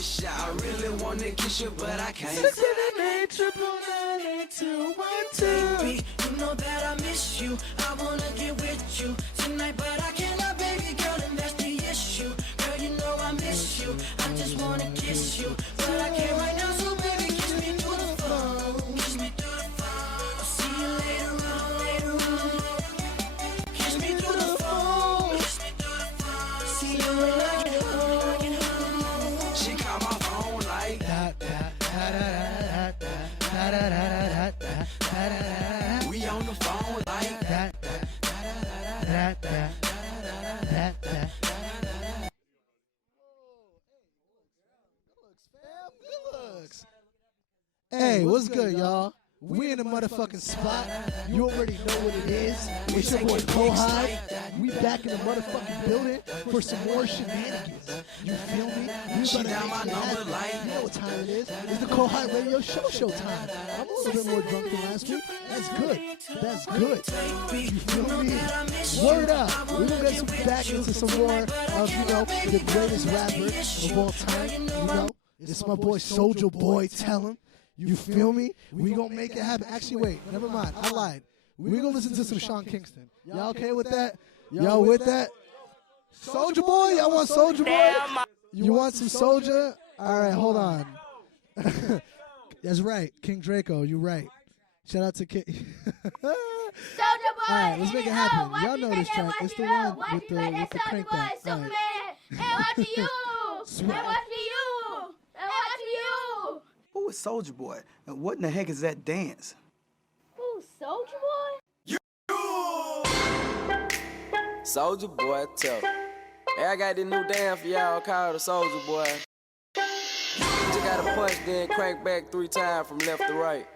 miss ya. I really wanna kiss you, but I can't. 678-999-212. Baby, you know that I miss you. I wanna get with you tonight, but I cannot, baby girl, and that's the issue. Girl, you know I miss you. I just wanna kiss you, but I can't right now. So baby, kiss me through the phone. Kiss me through the phone. I'll see you later on, later on. Kiss me through the phone. Kiss me through the phone. See you when I get home. She called my phone like we on the phone like Hey, what's good, y'all? We in the motherfucking spot. You already know what it is. It's your boy Kohai. We back in the motherfucking building for some more shenanigans. You feel me? We about to make it happen. You know what time it is. It's the Kohai Radio Show time. I'm a little bit more drunk than last week. That's good. That's good. You feel me? Word up. We're going to get back into some more of, the greatest rapper of all time. It's my boy Soulja Boy. Tell him. You feel me? We gonna make it happen. Actually, wait. Never mind. I lied. We gonna listen to some Sean Kingston. Y'all okay with that? Y'all with that? Soulja Boy? Y'all want Soulja Boy? You want some Soulja? All right, hold on. That's right. King Draco, you right. Shout out to King. Soulja Boy. All right, let's make it happen. Y'all know this track. It's the one with the crank back. All right. Hey, watch you. Hey, watch you. Hey, watch you. Who is Soulja Boy? And what in the heck is that dance? Who's Soulja Boy? Soulja Boy, tell me. Hey, I got this new dance for y'all called the Soulja Boy. You just gotta punch, then crank back 3 times from left to right.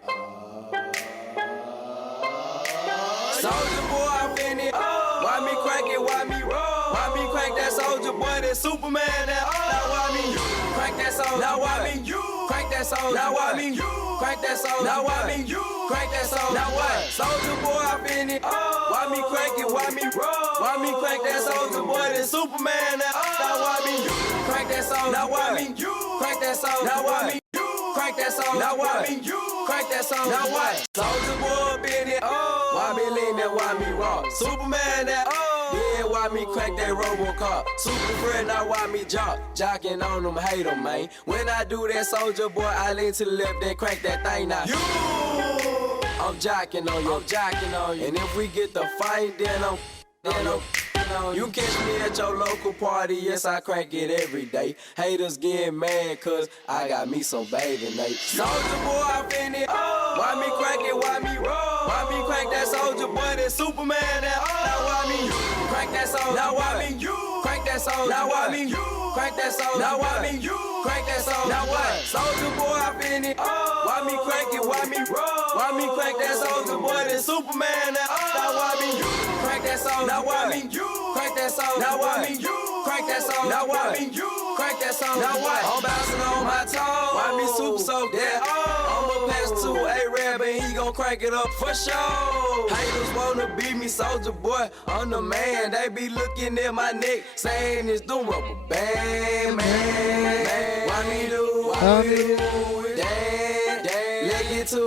Soulja Boy, I'm in it. Why me crank it? Why me roll? Why me crank that Soulja Boy? That Superman? That now why me crank that Soulja? Now why me crank that Soulja? Now why me crank that Soulja? Now why me crank that Soulja? Now what? Soulja Boy, I'm in it. Why me crank it? Why me roll? Why me crank that Soulja Boy? That Superman? That now why me crank that Soulja? Now why me crank that Soulja? Now why me crank that Soulja? Now why me crank that Soulja? Now what? Soulja Boy, up in it. Why me lean that? Why me rock? Superman? That yeah, why me crank that RoboCop? Super friend, now why me jocking on them, hate them, man. When I do that, Soulja Boy, I lean to the left, then crank that thing now. I'm jocking on you, And if we get the fight, then I'm you catch me at your local party, yes, I crank it every day. Haters getting mad, cause I got me some baby Nate. Soulja Boy, I'm in it. Why me crank it? Why me roll? Why me crank that Soulja Boy? That Superman? That now why me crank that Soulja? Now why me crank that Soulja? Now why me crank that Soulja? Now why me crank that Soulja? Now what? Soulja Boy, I'm in it. Why me crank it? Why me roll? Why me crank that Soulja Boy? That Superman? That now why me crank that Soulja? Now why me crank that Soulja? Now why me crank that Soulja? Now why me crank that Soulja? Now what? I'm bouncing on my toes. Why me super soaked that? I'ma pass to A-Rab and he gon' crank it up for sure. Haters wanna beat me, Soulja Boy, I'm the man. They be looking at my neck, saying it's the rubber band, man. Why me do? Why me do it? Damn, let get to it.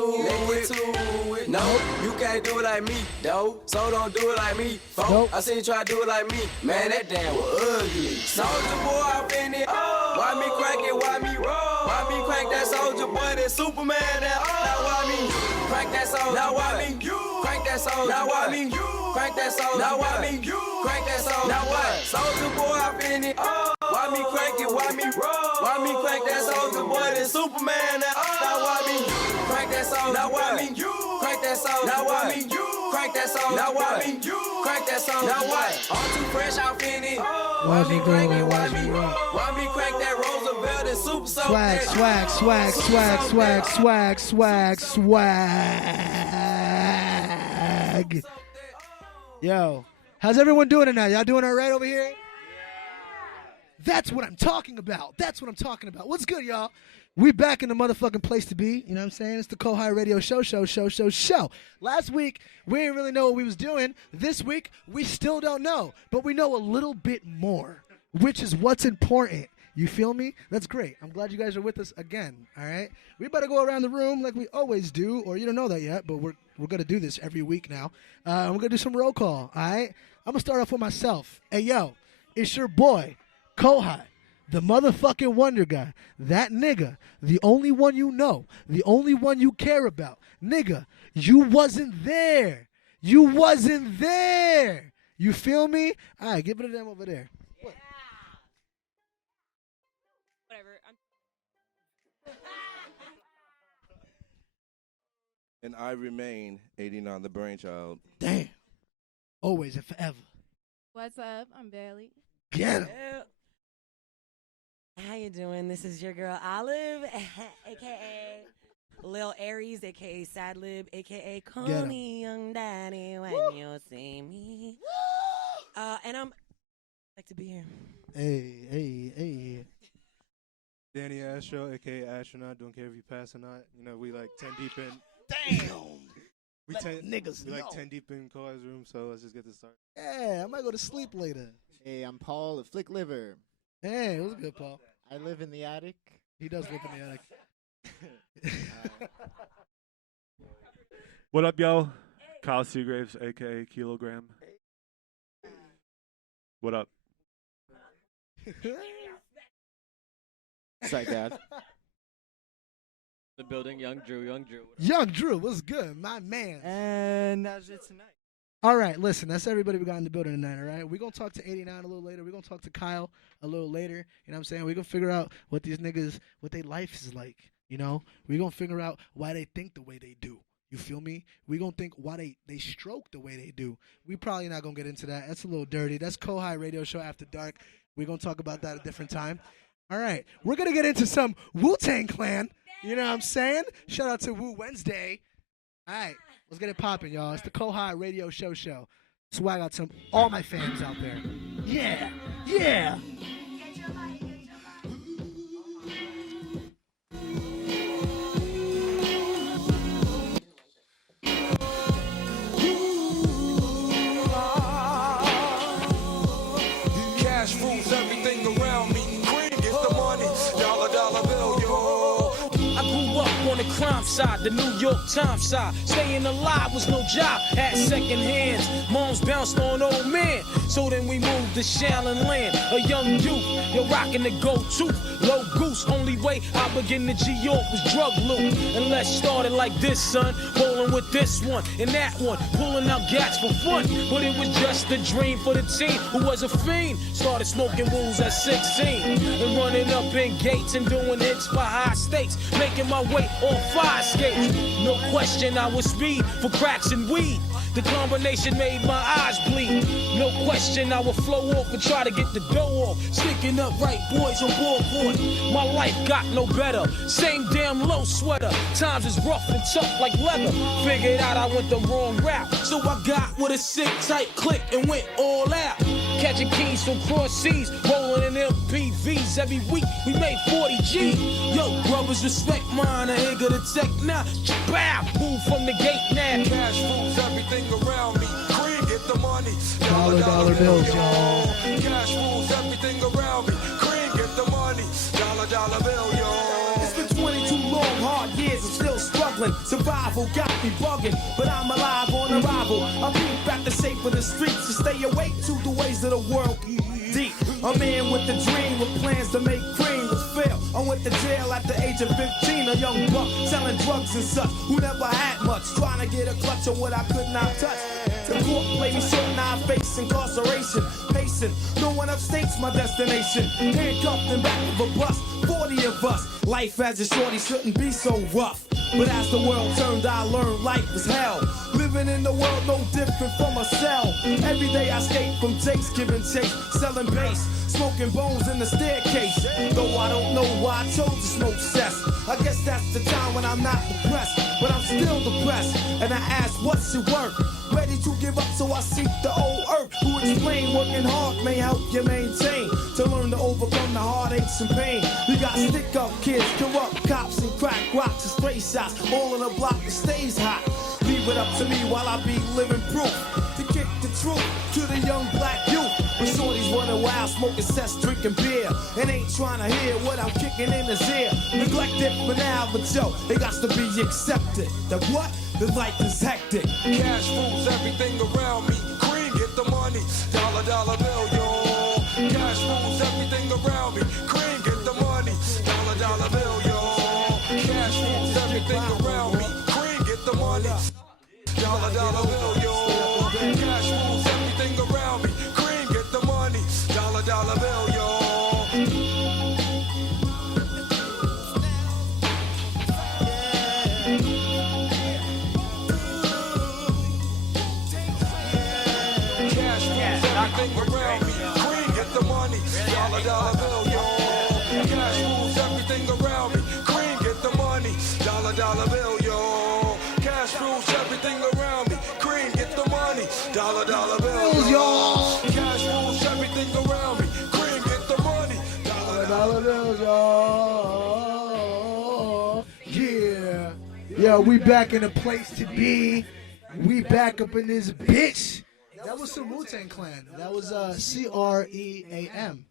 No, you can't do it like me, though. So don't do it like me, folks. Nope. I seen you try to do it like me. Man, that damn was ugly. Soulja Boy, I'm in it. Why me crank it? Why me roll? Why me crank that Soulja Boy? That Superman? That now why me crank that Soulja? Now why me crank that Soulja? Now why me crank that Soulja? Now why me crank that Soulja? Now what? Soulja Boy, I'm in it. Why me crank it? Why me roll? Why me crank that Soulja Boy? That Superman? That now why me crank that Soulja? Now why me crank that Soulja? Now why me crank that Soulja? Now why me crank that Soulja? Now what? I'm too fresh, I'm in it. Why me crank it? Why me roll? Why me crank that Roosevelt and super soap? Swag. Yo, how's everyone doing tonight? Y'all doing all right over here? That's what I'm talking about. What's good, y'all? We back in the motherfucking place to be. You know what I'm saying? It's the Kohai Radio Show. Last week, we didn't really know what we was doing. This week, we still don't know. But we know a little bit more, which is what's important. You feel me? That's great. I'm glad you guys are with us again, all right? We better go around the room like we always do, or you don't know that yet, but we're going to do this every week now. We're going to do some roll call, all right? I'm going to start off with myself. Hey, yo, it's your boy, Kohai, the motherfucking wonder guy, that nigga, the only one you know, the only one you care about. Nigga, you wasn't there. You wasn't there. You feel me? All right, give it to them over there. And I remain 89 the brainchild. Damn. Always and forever. What's up? I'm Bailey. Get him. How you doing? This is your girl Olive, aka Lil Aries, aka Sadlib, aka Coney Young Daddy. When you see me, and I'm like to be here. Hey. Danny Astro, aka Astronaut. Don't care if you pass or not. You know, we like 10 deep in. Damn. We like 10 deep in Kohai's room, so let's just get this started. Yeah, I might go to sleep later. Hey, I'm Paul, the Flick Liver. Hey, it was good, Paul. I live in the attic. He does live in the attic. What up, y'all? Kyle Seagraves, aka Kilogram. What up? Psyched. The building, Young Drew. Young Drew, what's good, my man? And that's it tonight. All right, listen, that's everybody we got in the building tonight, all right? We're going to talk to 89 a little later. We're going to talk to Kyle a little later. You know what I'm saying? We're going to figure out what these niggas, what their life is like, you know? We're going to figure out why they think the way they do. You feel me? We're going to think why they stroke the way they do. We probably not going to get into that. That's a little dirty. That's Kohai Radio Show After Dark. We're going to talk about that at a different time. All right, we're going to get into some Wu-Tang Clan. You know what I'm saying? Shout out to Wu Wednesday. All right, let's get it popping, y'all. It's the Kohai Radio Show. So I got all my fans out there. Yeah. Cash rules everything around me. Queen get the money. Dollar bill, yo. I grew up on the crime side, the New York Times side. Staying alive was no job, had second hands. Moms bounced on old men. So then we moved to Shaolin Land. A young youth, you're rocking the gold tooth. Low goose, only way I begin to G-York was drug loot. And let's start it like this, son. Rolling with this one and that one. Pulling out gats for fun. But it was just a dream for the teen who was a fiend. Started smoking wools at 16. And running up in gates and doing hits for high stakes. Making my way on fire skates. No question I was speed for cracks and weed. The combination made my eyes bleed. No question I would flow off and try to get the dough off. Sticking up right boys on board. My life got no better. Same damn low sweater. Times is rough and tough like leather. Figured out I went the wrong route. So I got with a sick tight click and went all out. Catching keys from cross seas. Rolling in MPVs every week. We made 40 G. Yo, brothers respect mine. I ain't gonna tech now. Bow, move from the gate now. Cash rules everything around me. Cream get the money. Dollar bills, y'all. Cash rules everything around me. Cream get the money. Dollar bill, yo. It's been 22 long, hard years. I'm still struggling. Survival got me bugging, but I'm alive on arrival. I peep back the shape of the streets to stay awake to the ways of the world. Deep. A man with a dream with plans to make cream was fail. I went to jail at the age of 15, a young buck selling drugs and such who never had much, trying to get a clutch on what I could not touch. The court played me short, now I face incarceration. Pacing, no one upstates my destination. Handcuffed in back of a bus, 40 of us. Life as a shorty shouldn't be so rough. But as the world turned, I learned life is hell. Living in the world no different from a cell. Every day I escape from takes, giving chase, selling bass, smoking bones in the staircase. Though I don't know why I chose to smoke cess. I guess that's the time when I'm not depressed, but I'm still depressed. And I ask, what's your work? Ready to give up, so I seek the old earth. Who explain working hard may help you maintain. To learn to overcome the heartaches and pain. You got stick-up kids, corrupt cops, and crack rocks and stray shots. All in a block that stays hot. Leave it up to me while I be living proof. To kick the truth to the young black youth. But shorties running wild, smoking cess, drinking beer, and ain't trying to hear what I'm kicking in his ear. Neglected for now, but yo, it got to be accepted. That what? The life is hectic. Cash rules everything around me. Cream, get the money. Dollar, dollar bill, yo. Cash rules everything around me. Cream, get the money. Dollar, dollar bill, yo. Cash rules everything around me. Cream, get the money. Dollar, dollar bill, yo. Cash rules everything around me. Cream, get the money. Dollar, dollar bill, yo. Everything around me, Cream, get the money, dollar, dollar bill, yo. Cash rules everything around me, Cream, get the money, dollar, dollar bill, yo. Cash rules everything around me, Cream, get the money, dollar, dollar bill, yo. Cash rules everything around me, Cream, get the money, dollar bills, y'all. Yeah, we back in the place to be. We back up in this bitch. That was some Wu-Tang Clan. That was CREAM.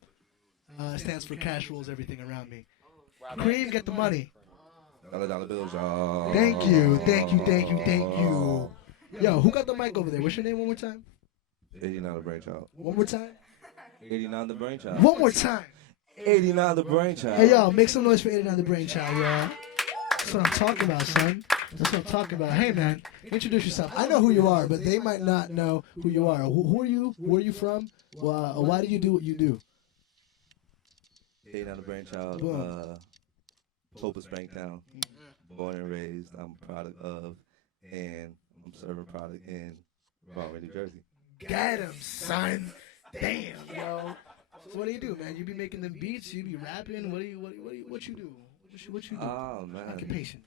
Stands for Cash Rules Everything Around Me. Cream, get the money. Dollar dollar bills, y'all. Thank you. Yo, who got the mic over there? What's your name one more time? 89 the brainchild. One more time? 89 the brainchild. One more time. 89 the brainchild. Hey, y'all, make some noise for 89 the brainchild, y'all. That's what I'm talking about, son. That's what I'm talking about. Hey, man, introduce yourself. I know who you are, but they might not know who you are. Who are you? Where are you from? Why do you do what you do? 89 the brainchild. Hope of Spanktown. Born and raised. I'm a product of, and I'm serving product in Rahway, New Jersey. Get him, son. Damn, yo. So what do you do, man? You be making them beats? You be rapping? What you do? What you do? Oh, man. Occupation.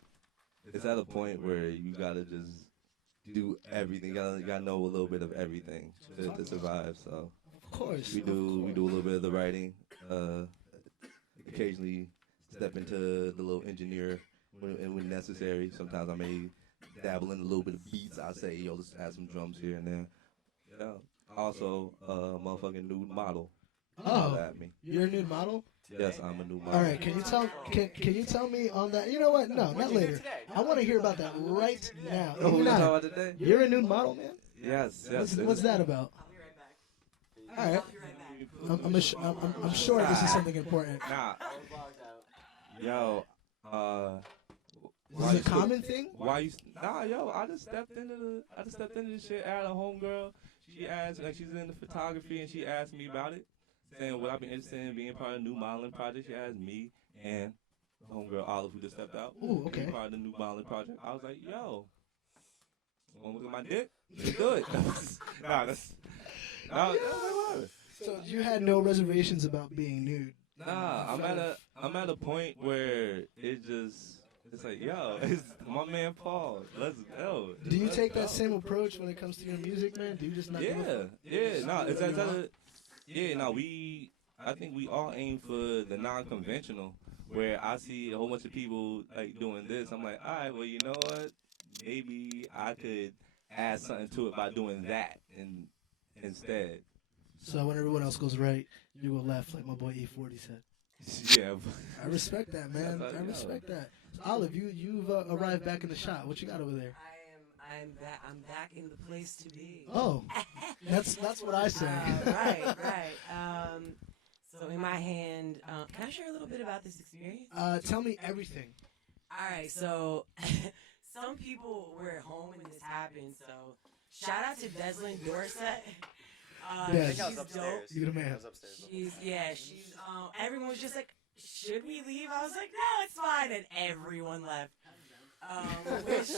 It's at a point where you gotta just do everything. You gotta know a little bit of everything to survive. So, of course, we do a little bit of the writing. Occasionally step into the little engineer when necessary. Sometimes I may dabble in a little bit of beats. I say, yo, let's add some drums here and there. Yeah. Also, motherfucking nude model. Oh, at me. You're a nude model? Yes, I'm a nude model. All right, can you tell me on that? You know what? No, not later. I want to hear about that right now. Oh, we're talking about today? You're a nude model, man? Yes. What's that about? All right. I'm sure this is something important. Nah. Yo, Is this a common thing? I just stepped into this shit. I had a homegirl. She asked, like, she's into photography, and she asked me about it, saying would I be interested in being part of the new modeling project. She asked me and the homegirl Olive, who just stepped out. Ooh, okay. Part of the new modeling project. I was like, yo, wanna look at my dick? Let's do it. So you had no reservations about being nude? Nah, I'm at a point where it's like, yo, it's my man Paul. Let's go. Do you take that same approach when it comes to your music, man? Do you just not? I think we all aim for the non-conventional. Where I see a whole bunch of people like doing this, I'm like, all right, well, you know what? Maybe I could add something to it by doing that instead. So when everyone else goes right, you go left, like my boy E40 said. Yeah. I respect that, man. I respect that. Olive, you've arrived back in the shop. What you got over there? I'm back in the place to be. Oh, that's what I say. Right. So in my hand, can I share a little bit about this experience? Tell me everything. All right, so some people were at home when this happened. So shout out to Deslin Dorset. Des. She's dope. You're the man. She's everyone was just like, should we leave? I was like, no, it's fine, and everyone left. Which,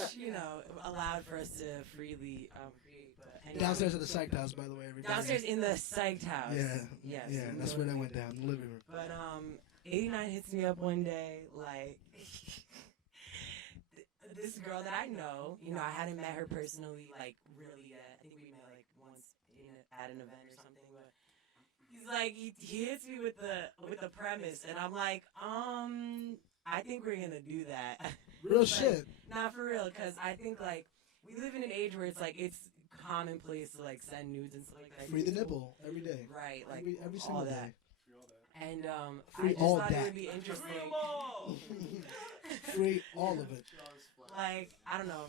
allowed for us to freely create. But downstairs at the Psyched house, by the way. Downstairs in the Psyched house. Yeah. Yeah, that's where that went down, in the living room. But 89 hits me up one day, like, this girl that I know, I hadn't met her personally, like, really yet. I think we met, like, once at an event or something, but he's like, he hits me with the premise, and I'm like, I think we're gonna do that. Real shit. Not for real, because I think, like, we live in an age where it's like, it's common place to like send nudes and stuff like that. Free the nipple every day. Right, like every all single that. day. And I Free just all thought it that. would be interesting. Free all of it. Like, I don't know.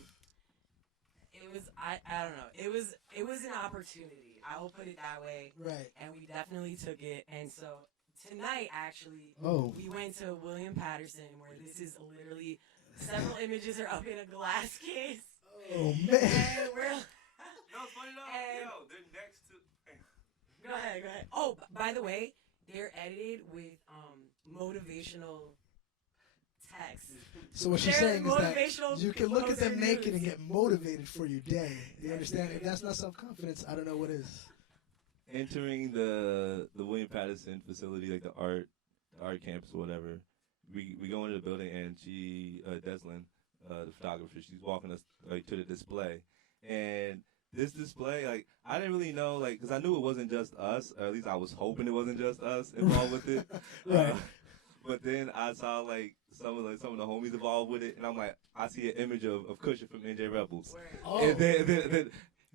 It was I don't know. It was an opportunity. I will put it that way. Right. And we definitely took it. And so tonight actually we went to William Patterson where this is literally several images are up in a glass case. Oh man. And we're No, it's funny though. Yo, they're next to. Go ahead. Oh, by the way, they're edited with motivational text. So what she's saying is that you can look at them naked and get motivated for your day. You understand? If that's not self-confidence, I don't know what is. Entering the William Patterson facility, like the art campus or whatever, we go into the building and she, Deslin, the photographer, she's walking us like to the display, and this display, like I didn't really know, like, because I knew it wasn't just us, or at least I was hoping it wasn't just us involved with it. Right. But then I saw like some of the homies involved with it, and I'm like, I see an image of Cushion from NJ Rebels, and then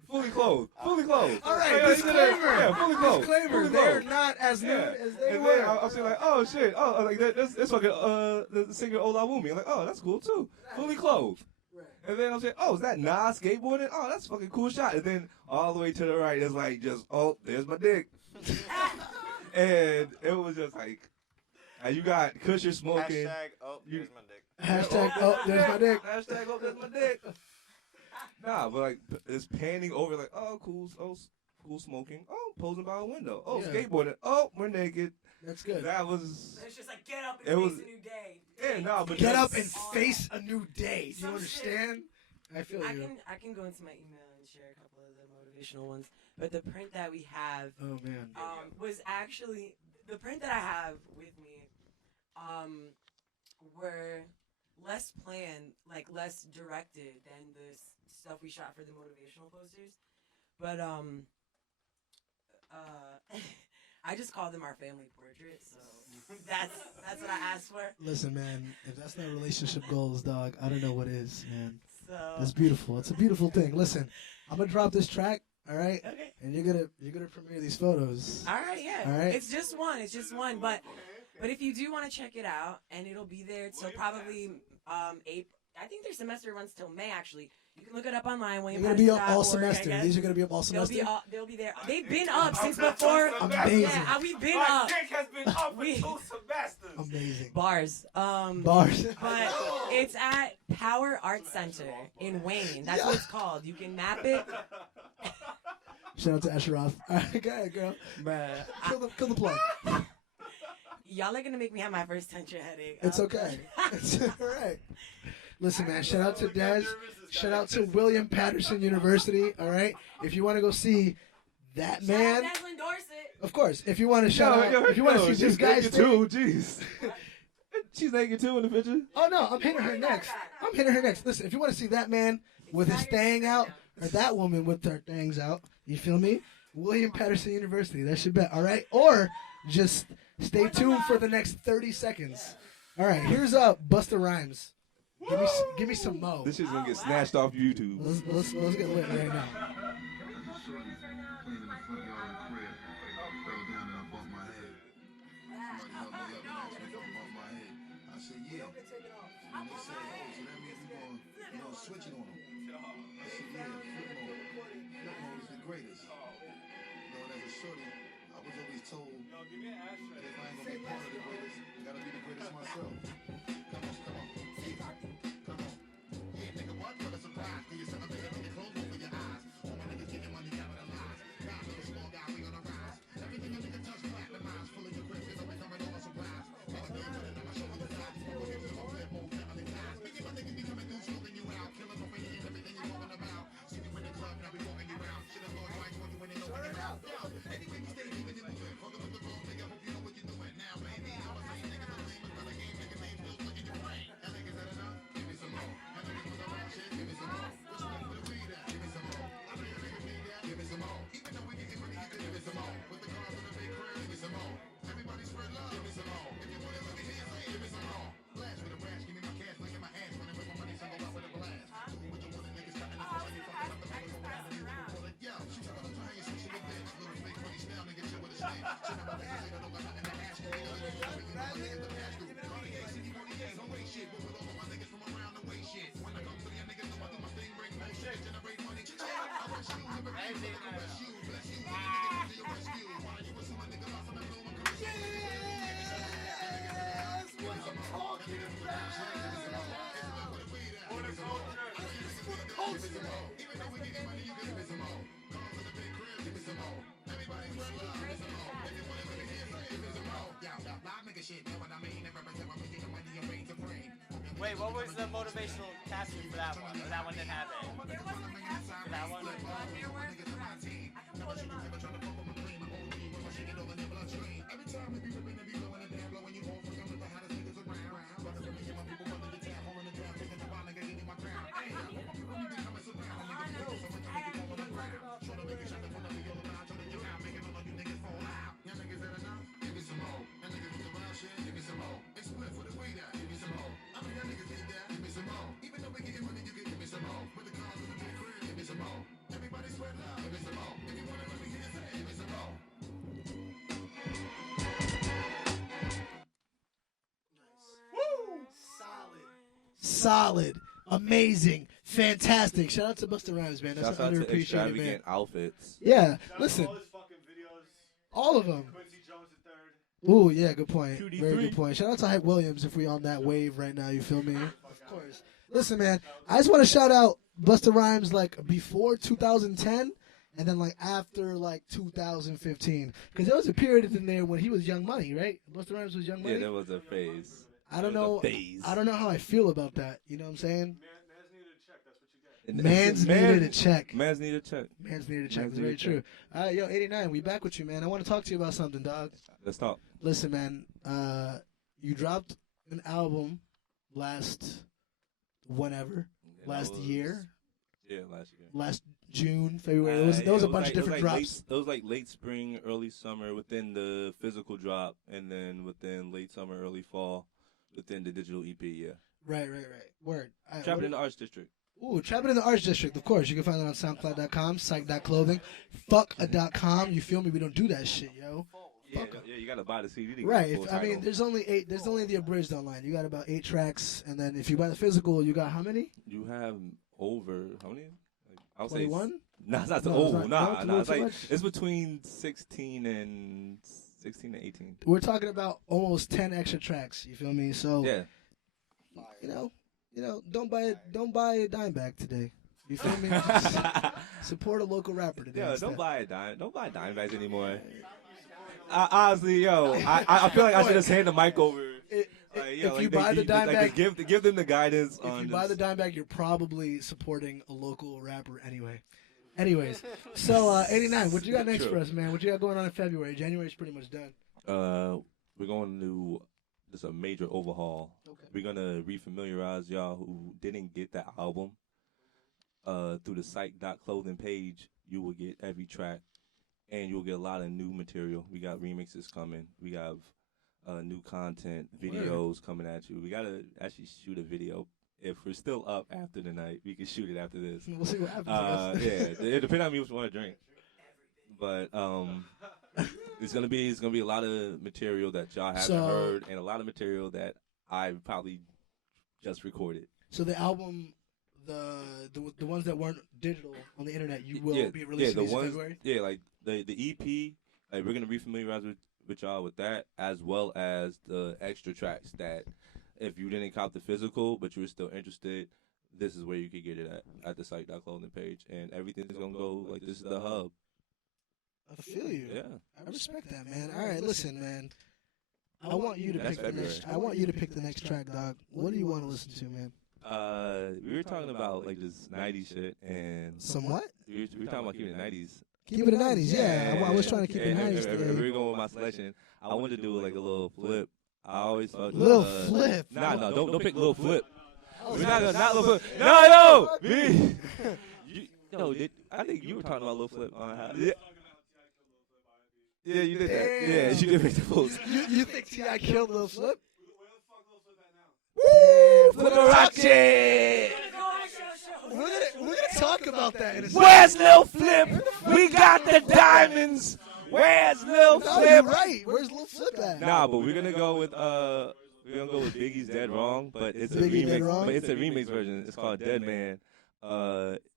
fully clothed. All right, disclaimer. Yeah, fully clothed. Disclaimer. They're not as nude as they were. Then I'm saying like, oh shit, oh like it's fucking the singer Ola Wumi. I'm like, oh that's cool too, fully clothed. And then I'm saying, oh, is that Nas skateboarding? Oh, that's a fucking cool shot. And then all the way to the right is like just, oh, there's my dick. And it was just like, you got Kusher smoking. Hashtag, oh, there's my dick. Hashtag, oh, there's my dick. Hashtag, oh, there's my dick. Nah, but like, it's panning over like, oh, cool smoking. Oh, posing by a window. Oh, Yeah. skateboarding. Oh, we're naked. That's good. That was. It's just like get up and face a new day. Yeah, no, but get up and face a new day. Do you understand? I feel you. I can go into my email and share a couple of the motivational ones. But the print that we have, oh man, was actually the print that I have with me, were less planned, like less directed than the stuff we shot for the motivational posters. But I just called them our family portrait, so that's what I asked for. Listen, man, if that's not relationship goals, dog, I don't know what is, man. So that's beautiful. It's a beautiful thing. Listen, I'm gonna drop this track, all right? Okay. And you're gonna premiere these photos. All right, yeah. All right. It's just one, but if you do want to check it out, and it'll be there till probably April. I think their semester runs till May, actually. You can look it up online. They're gonna be up all semester. These are gonna be up all semester. They'll be there. They've been up since before. Amazing. Yeah, we've been My up. dick has been up for 2 semesters. Amazing. Bars. Bars. But it's at Power Arts Center in Wayne. That's what it's called. You can map it. Shout out to Asheroth. All right, go ahead, girl. Bruh. Kill the plug. Y'all are gonna make me have my first tension headache. It's okay. It's all right. Listen, man, shout out to Des. Shout out to William Patterson University, all right? If you want to go see that man, of course, if you want to shout out, if you want to see this guy's too, jeez. She's naked too in the picture. Oh, no, I'm hitting her next. Listen, if you want to see that man with his thang out, or that woman with her thangs out, you feel me? William Patterson University, that should bet, all right? Or just stay tuned for the next 30 seconds. All right, here's Busta Rhymes. Give me some Mo. This shit's gonna get snatched off YouTube. Let's get lit right now. Wait, what was the motivational casting for that one? Or that one didn't have it? There wasn't a casting for that one. Solid, amazing, fantastic. Shout out to Busta Rhymes, man. That's Shouts an out to underappreciated extravagant man. outfits. Yeah, listen. All of them. Ooh, yeah, good point. Very good point. Shout out to Hype Williams if we on that wave right now, you feel me? Of course. Listen, man, I just want to shout out Busta Rhymes like before 2010 and then like after like 2015. Because there was a period in there when he was Young Money, right? Busta Rhymes was Young Money? Yeah, there was a phase. I don't know. I don't know how I feel about that. You know what I'm saying? Man's needed a check. Man's needed a check. Man's needed a check. That's very true. All right, yo, 89, we back with you, man. I want to talk to you about something, dog. Let's talk. Listen, man, you dropped an album last year. Yeah, last year. Last June, February. There was a bunch of different drops. It was like late spring, early summer within the physical drop, and then within late summer, early fall within the digital EP, yeah. Right. Word. Trapped in the Arts District. Ooh, Trapping in the Arts District, of course. You can find it on SoundCloud.com, Psyched.clothing, Fuck.com. You feel me? We don't do that shit, yo. Yeah, you gotta buy the CD. Right. I mean, there's only the abridged online. You got about 8 tracks, and then if you buy the physical, you got how many? You have over how many? I'll 21? say. Nah, it's not the old. Nah. It's like it's between 16 and 18. We're talking about almost 10 extra tracks. You feel me? So yeah. You know, don't buy a dime bag today. You feel me? Just support a local rapper today. Yeah, instead. don't buy dime bags anymore. Honestly, yo, I feel like I should just hand the mic over. If you buy the dime bag, give them the guidance. If you buy the dime bag, you're probably supporting a local rapper anyway. Anyways, so 89, what you got next for us, man? What you got going on in February? January's pretty much done. We're going to just a major overhaul. Okay. We're gonna refamiliarize y'all who didn't get that album. Through the Psyched.clothing page, you will get every track, and you'll get a lot of new material. We got remixes coming. We have new content, videos coming at you. We gotta actually shoot a video. If we're still up after the night, we can shoot it after this. We'll see what happens. It depends on me what you want to drink. But it's gonna be a lot of material that y'all haven't heard, and a lot of material that I probably just recorded. So the album, the ones that weren't digital on the internet, you will be releasing these in February? Yeah, like the EP, like we're gonna refamiliarize with y'all with that, as well as the extra tracks that if you didn't cop the physical but you were still interested, this is where you could get it at the Psyched.clothing page, and everything's gonna go like this is the hub. I feel you. Yeah. I respect that, man. All right, listen, man. I want you to pick the next. I want you to pick the next track, dog. What do you want to listen to, man? We were talking about like this '90s shit and some what? We were talking about keeping the '90s. Keep it the '90s, yeah. I was trying to keep it '90s. If we were going with my selection, I wanted to do like a little flip. I always thought Lil Flip. Nah, don't pick Lil Flip. We're not Lil Flip. No. I think you were talking about Lil Flip. Yeah, you did that. Yeah, you did make the post. You think T.I. killed Lil Flip? Woo! Flipperacci! We're gonna talk about that in a second. Where's Lil Flip? We got the diamonds. Where's Lil Flip? You're right. Where's Lil Flip at? Nah, but we're gonna go with Biggie's Dead Wrong, but it's a remix. But it's a remix version. It's called Dead Man.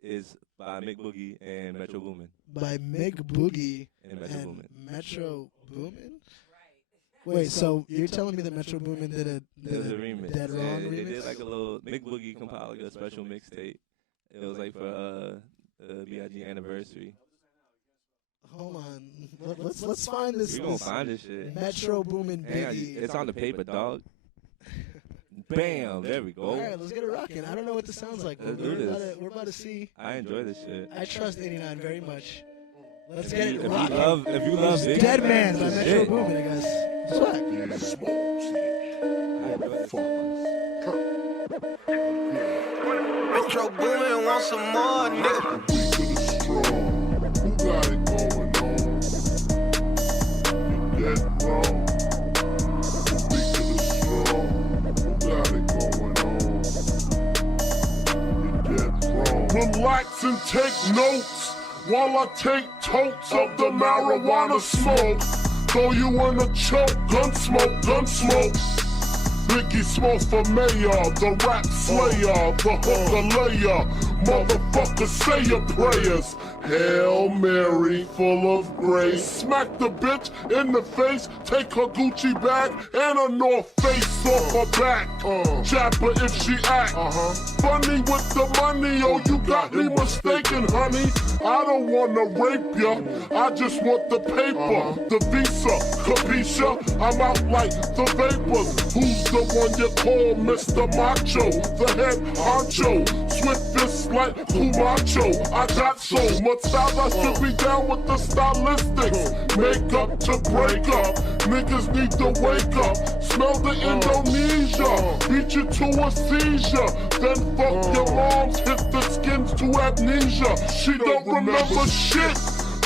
Is by Mick Boogie and Metro Boomin. By Mick Boogie and Metro Boomin. Metro Boomin? Wait, so you're telling me that Metro Boomin did a remix. Dead Wrong remix? It did like a little Mick Boogie compiled like a special mixtape, It was like for the BIG anniversary. Hold on. Let's find this. We gonna find this shit. Metro Boomin Biggie. It's on the paper, dog. Bam! There we go. All right, let's get it rocking. I don't know what this sounds like. Let's do this. We're about to see. I enjoy this shit. I trust 89 very much. Let's get it rocking. If you love Biggie, Dead Man by Metro Boomin, I guess. Swag. Metro Boomin want some more, nigga. Who got it going on? You dead wrong. Weak to the strong. Who got it going on? You dead wrong. Relax and take notes while I take totes of the marijuana smoke. Throw you in a choke, gun smoke, gun smoke. Biggie Smoke for mayor, the rap slayer, the hooker layer. Motherfucker, say your prayers. Hail Mary, full of grace. Smack the bitch in the face, take her Gucci bag and a North Face off her back. Jab her if she act funny with the money. Oh, you got me mistaken, honey. I don't wanna rape ya, I just want the paper, the visa, capisha. I'm out like the vapors. Who's the one you call Mr. Macho? The head honcho, swiftest like Kumacho. I got so much style, I should be down with the stylistics. Make up to break up, niggas need to wake up. Smell the Indonesia, beat you to a seizure. Then fuck your moms, hit the skins to amnesia. She don't remember shit,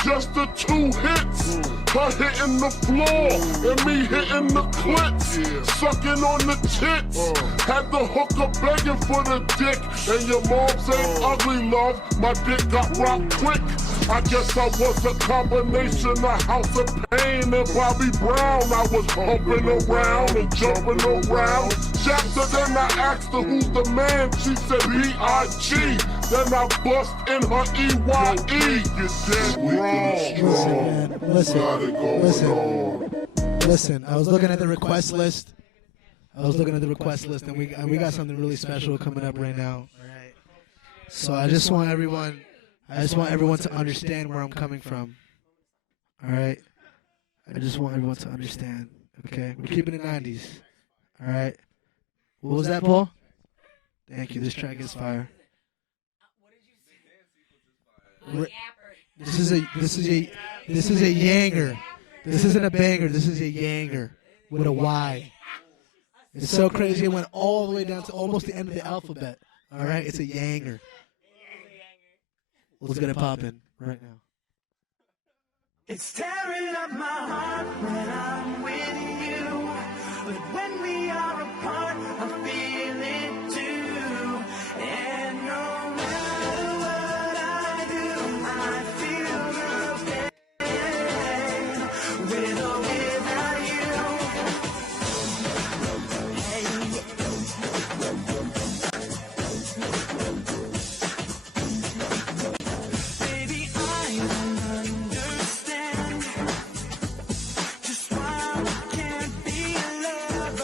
just the 2 hits. Her hitting the floor and me hitting the clits, sucking on the tits. Had the hooker begging for the dick, and your mom's ain't ugly, love. My dick got rocked quick. I guess I was a combination of House of Pain and Bobby Brown. I was humping around and jumping around. After then I asked her who's the man. She said B.I.G. Then I bust in her E.Y.E. You dead wrong. Listen. I was looking at the request list. And we got something really special coming up right now. All right. So I just want everyone to understand where I'm coming from. All right. I just want everyone to understand. Okay. We're keeping it 90s. All right. What was that, Paul? Thank you. This track is fire. This is a yanger. This isn't a banger. This is a yanger with a Y. It's so crazy. It went all the way down to almost the end of the alphabet. All right, it's a yanger. Let's get it popping right now. It's tearing up my heart when I'm with you, but when we are apart, I feel it too. And no matter what I do, I feel the pain with or without you. Baby, I don't understand just why we can't be in love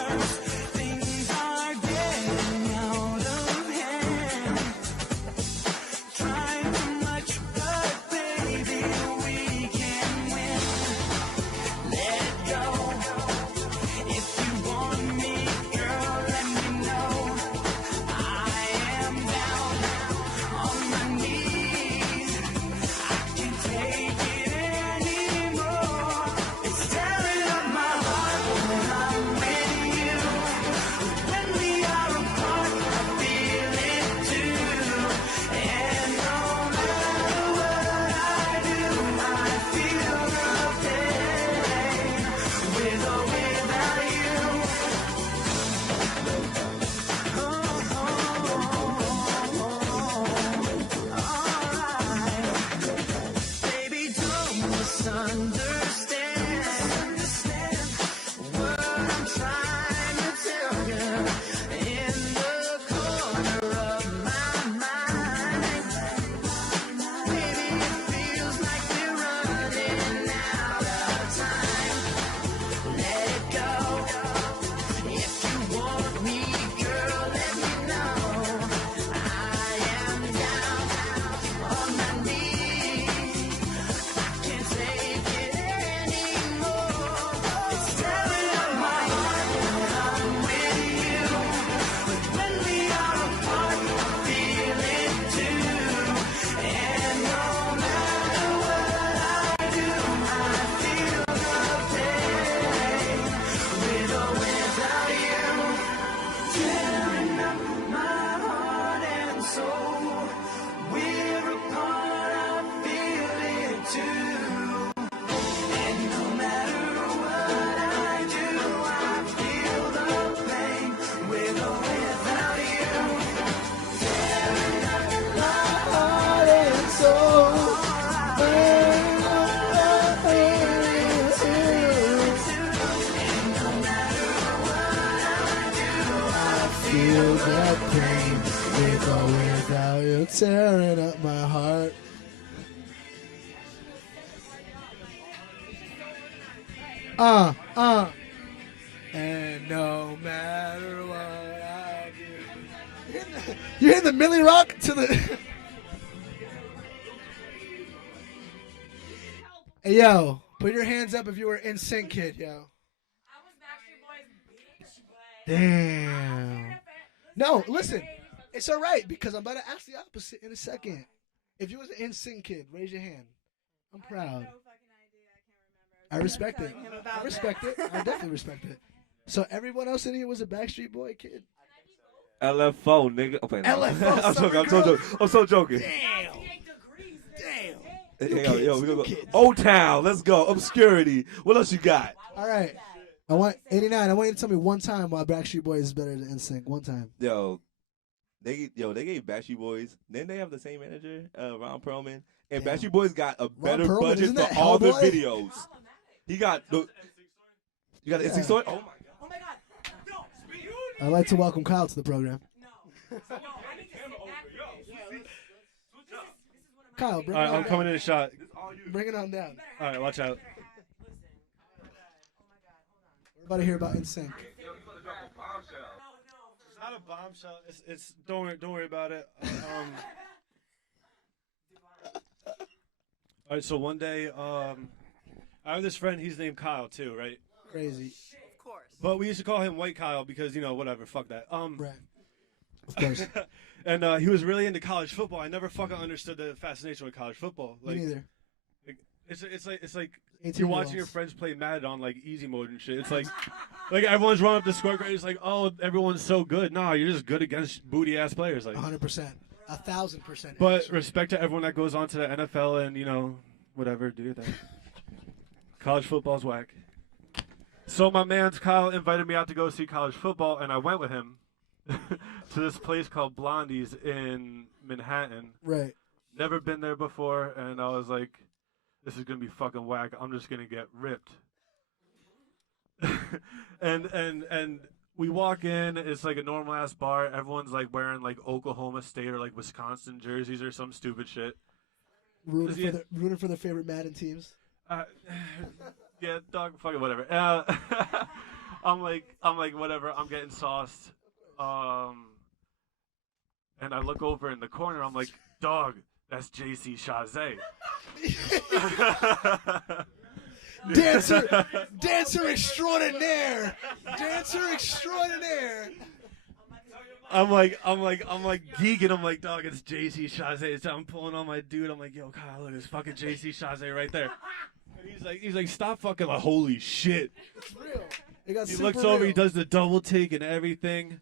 feel that pain with or without you tearing up my heart. And no matter what I do. You hear the Millie Rock to the. Hey, yo, put your hands up if you were NSync kid, yo. Damn. No, listen. It's all right because I'm about to ask the opposite in a second. If you was an NSync kid, raise your hand. I'm proud. I respect it. I respect it. I definitely respect it. So everyone else in here was a Backstreet Boy kid? LFO, nigga. Okay, no. LFO, I'm so joking. Damn. Hey, yo, we gonna go. Old Town, let's go. Obscurity. What else you got? All right. I want 89. I want you to tell me one time why Backstreet Boys is better than NSYNC. One time. Yo, they gave Backstreet Boys. Then they have the same manager, Ron Perlman, and Backstreet Boys got a better budget for all the videos. He got the. You got the NSYNC story. Oh my god. I'd like to welcome Kyle to the program. Kyle, bring all it right, on I'm coming in a shot. Bring it on down. All right, watch out. We're about to hear about NSYNC. It's not a bombshell. It's don't worry about it. All right, so one day, I have this friend. He's named Kyle too, right? Crazy. Of course. But we used to call him White Kyle because whatever. Fuck that. Right. Of course. And he was really into college football. I never fucking understood the fascination with college football. Me neither. It's like 18-year-olds. you're watching your friends play Madden on like easy mode and shit. It's like everyone's running up the score grade. It's like, oh, everyone's so good. No, you're just good against booty ass players. Like 100%, 1,000%. But respect to everyone that goes on to the NFL and whatever, do your thing. College football's whack. So my man's Kyle invited me out to go see college football, and I went with him to this place called Blondie's in Manhattan. Right. Never been there before, and I was like, this is gonna be fucking whack. I'm just gonna get ripped. and we walk in. It's like a normal ass bar. Everyone's like wearing like Oklahoma State or like Wisconsin jerseys or some stupid shit. Rooting for their favorite Madden teams. Yeah, dog, fucking whatever. I'm like whatever. I'm getting sauced. And I look over in the corner. I'm like, dog, that's JC Chazé. Dancer extraordinaire. Dancer extraordinaire. I'm like geeking. I'm like, dog, it's JC Chazé. So I'm pulling on my dude. I'm like, yo, Kyle, look, it's fucking JC Chazé right there. And he's like, stop fucking like, holy shit. It's real. He looks over. He does the double take and everything.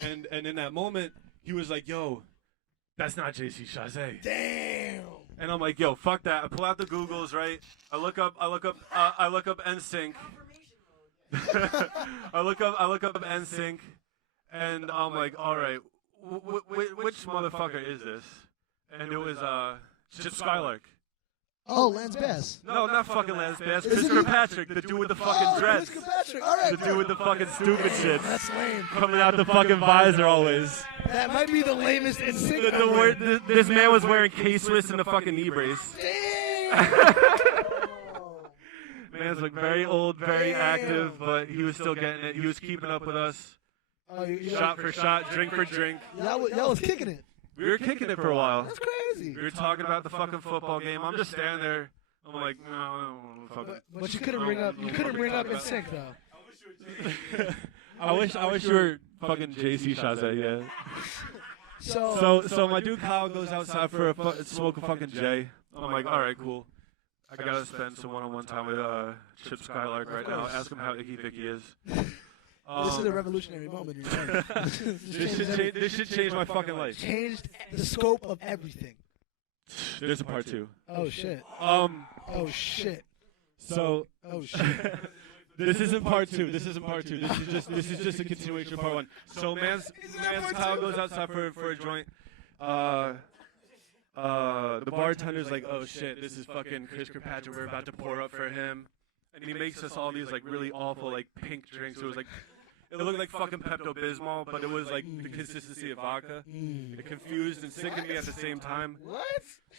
And in that moment, he was like, yo, that's not JC Chazé. Damn. And I'm like, yo, fuck that. I pull out the Googles, right? I look up NSync. I look up NSync, and I'm like, all right, which motherfucker is this? And it was Chip Skylark. Oh, Lance Bass. No, not fucking Lance Bass. Christopher Patrick, the dude with the fucking dreads. Christopher Patrick. All right, the dude with the fucking stupid shit. That's lame. Coming out the fucking visor always. That might be the lamest NSYNC. This man was wearing K-Swiss and a fucking knee brace. Damn. Man's like very old, very active, but he was still getting it. He was keeping up with us. Shot for shot, drink for drink. Y'all was kicking it. We were kicking it for a while. That's crazy. We were talking about the fucking football game. I'm just standing there. I'm like, no, fuck it. But you couldn't bring up NSYNC though. I wish you were fucking JC Chazé, yeah. So my dude Kyle goes outside for a smoke a fucking J. I'm like, all right, cool. I gotta spend some one-on-one time with Chip Skylark right now. Ask him how icky Vicky is. This is a revolutionary moment in your life. This shit changed my fucking life. Changed the scope of everything. There's a part 2. Oh shit. Oh shit. So. Oh shit. This isn't part 2. This is just a continuation of part 1. So man's Kyle goes outside for a joint. The bartender's like, oh shit, this is fucking Chris Kirkpatrick. We're about to pour up for him. And he makes us all these like really awful like pink drinks. It It looked like fucking Pepto-Bismol, but it was like the consistency of vodka. It confused and sickened me at the same time. What?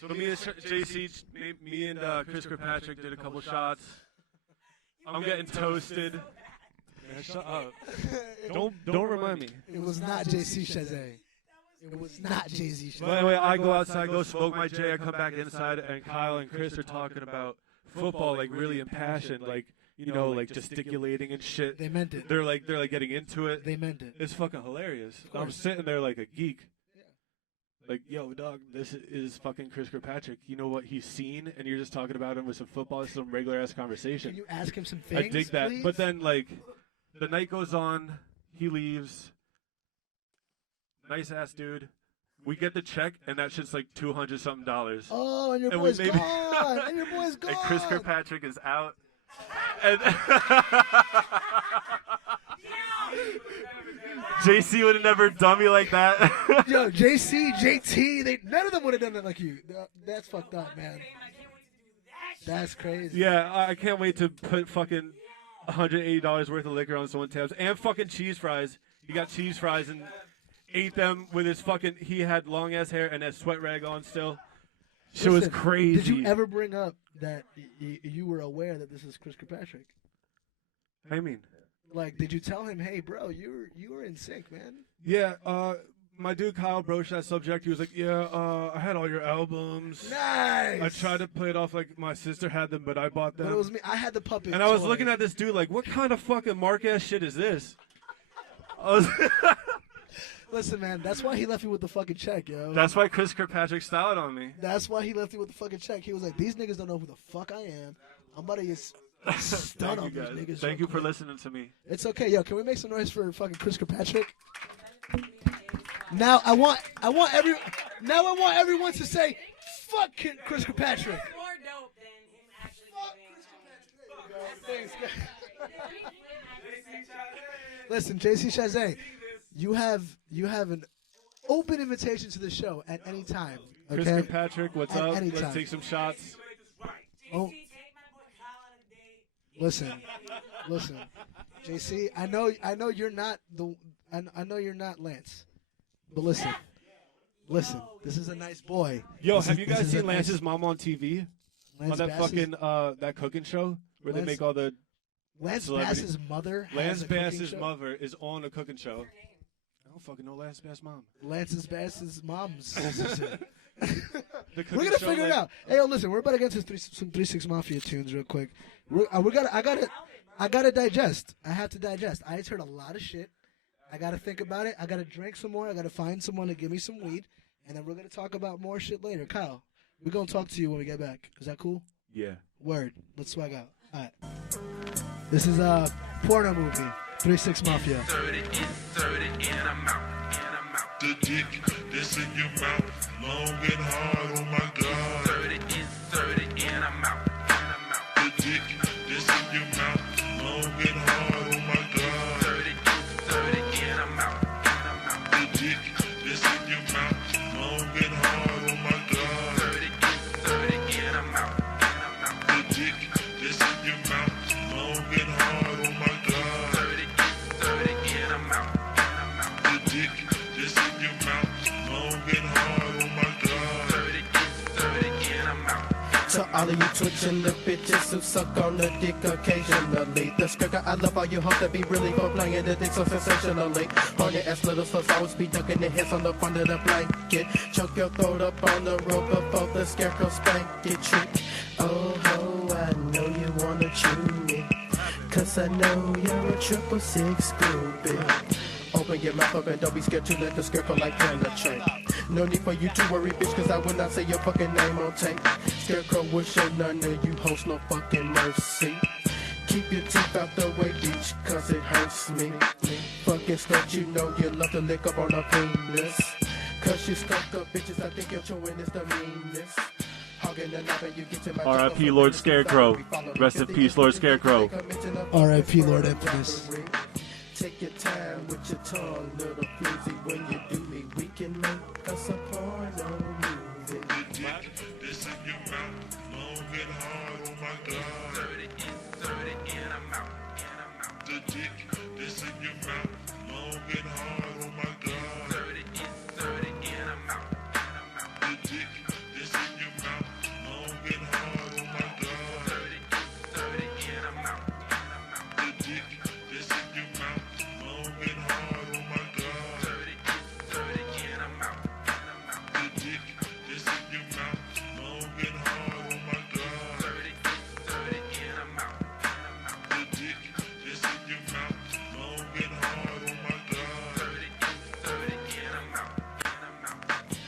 So me and JC, me and Chris Kirkpatrick did a couple shots. I'm getting toasted. Man, shut up. Don't remind me. It was not JC Chazé. It was not Jay-Z Chazé. Well, anyway, I go outside, go smoke my J. I come back inside, and Kyle and Chris are talking about football, like really impassioned, like, you know, like gesticulating and shit. They meant it. They're like getting into it. They meant it. It's fucking hilarious. I'm sitting there like a geek. Like, yo, dog, this is fucking Chris Kirkpatrick. You know what he's seen, and you're just talking about him with some football, some regular ass conversation. Can you ask him some things? I dig that. Please? But then, like, the night goes on. He leaves. Nice ass dude. We get the check, and that shit's like $200-something. Oh, and your boy's gone. And your boy's gone. And Chris Kirkpatrick is out. And JC would have never done me like that. Yo, JC, JT, none of them would have done that like you. That's fucked up, man. That's crazy. Yeah, I can't wait to put fucking $180 worth of liquor on someone's tabs. And fucking cheese fries. He got cheese fries and ate them with his fucking... He had long-ass hair and that sweat rag on still. Shit was crazy. Did you ever bring up that you were aware that this is Chris Kirkpatrick? I mean... Like, did you tell him, hey, bro, you were in sync, man? Yeah, my dude Kyle broached that subject. He was like, yeah, I had all your albums. Nice! I tried to play it off like my sister had them, but I bought them. But it was me. I had the puppet And I was toy. looking at this dude like, what kind of fucking mark-ass shit is this? I was Listen, man, that's why he left you with the fucking check, yo. That's why Chris Kirkpatrick styled on me. That's why he left you with the fucking check. He was like, these niggas don't know who the fuck I am. I'm about to get stun on these niggas. Thank you for listening to me. It's okay, yo. Can we make some noise for fucking Chris Kirkpatrick? Now I want everyone to say, "Fuck Chris Kirkpatrick." More dope than him actually. Thanks, Listen, JC Chazé, you have an open invitation to the show at any time. Okay? Chris Kirkpatrick, what's up? Any Let's time. take some shots. Oh. Listen, JC. I know you're not I know you're not Lance, but listen. This is a nice boy. Yo, have you guys seen Lance's mom on TV? Lance on that Bass's- fucking that cooking show where they make all the Lance celebrities? Bass's mother. Lance has a cooking Bass's show? mother is on a cooking show. I don't fucking know Lance Bass's mom. Lance's Bass's mom's. The We're gonna show, figure it like- out. Hey, yo, listen, we're about to get to some 3-6 Mafia tunes real quick. I gotta digest. I have to digest. I just heard a lot of shit. I gotta think about it. I gotta drink some more. I gotta find someone to give me some weed, and then we're gonna talk about more shit later. Kyle, we're gonna talk to you when we get back. Is that cool? Yeah. Word. Let's swag out. All right. This is a porno movie. 3-6 Mafia. 30 and I'm out. The dick that's in your mouth, long and hard, oh my God. 30 and I'm out. The dick that's in your mouth, long and hard, oh my God. 30 and I'm out. The dick that's in your mouth, long and hard, oh my God. 30 and I'm out. The dick that's in your mouth, long and hard, oh my God. 30 and I'm out. The dick that's in your mouth, long and hard, oh my God. 30 and I'm out. To all of you twitching the bitches who suck on the dick occasionally. The skirt, I love all you hoes that be really for playing the dick so sensationally. On your ass little sluts, always be ducking the heads on the front of the blanket. Choke your throat up on the rope before the scarecrow spank your trick. Oh ho, I know you wanna chew me, 'cause I know you're a 666 groupie. Open your mouth up and don't be scared to let the scarecrow like penetrate. No need for you to worry, bitch, 'cause I will not say your fucking name on tape. Scarecrow will show none of you host no fucking mercy. Keep your teeth out the way, bitch, 'cause it hurts me. Fucking slut, you know you love to lick up on a penis. 'Cause you stuck up, bitches, I think your chewing is the meanest. Hogging the knob and you get to my R.I.P. Lord Scarecrow. Rest in peace, Lord Scarecrow. R.I.P. Lord Infamous. Take your time with your tongue, little floozy. When you do me, we can make us a porno movie. This in your mouth, long and hard, oh my God. 30 and I'm out. The dick, this in your mouth,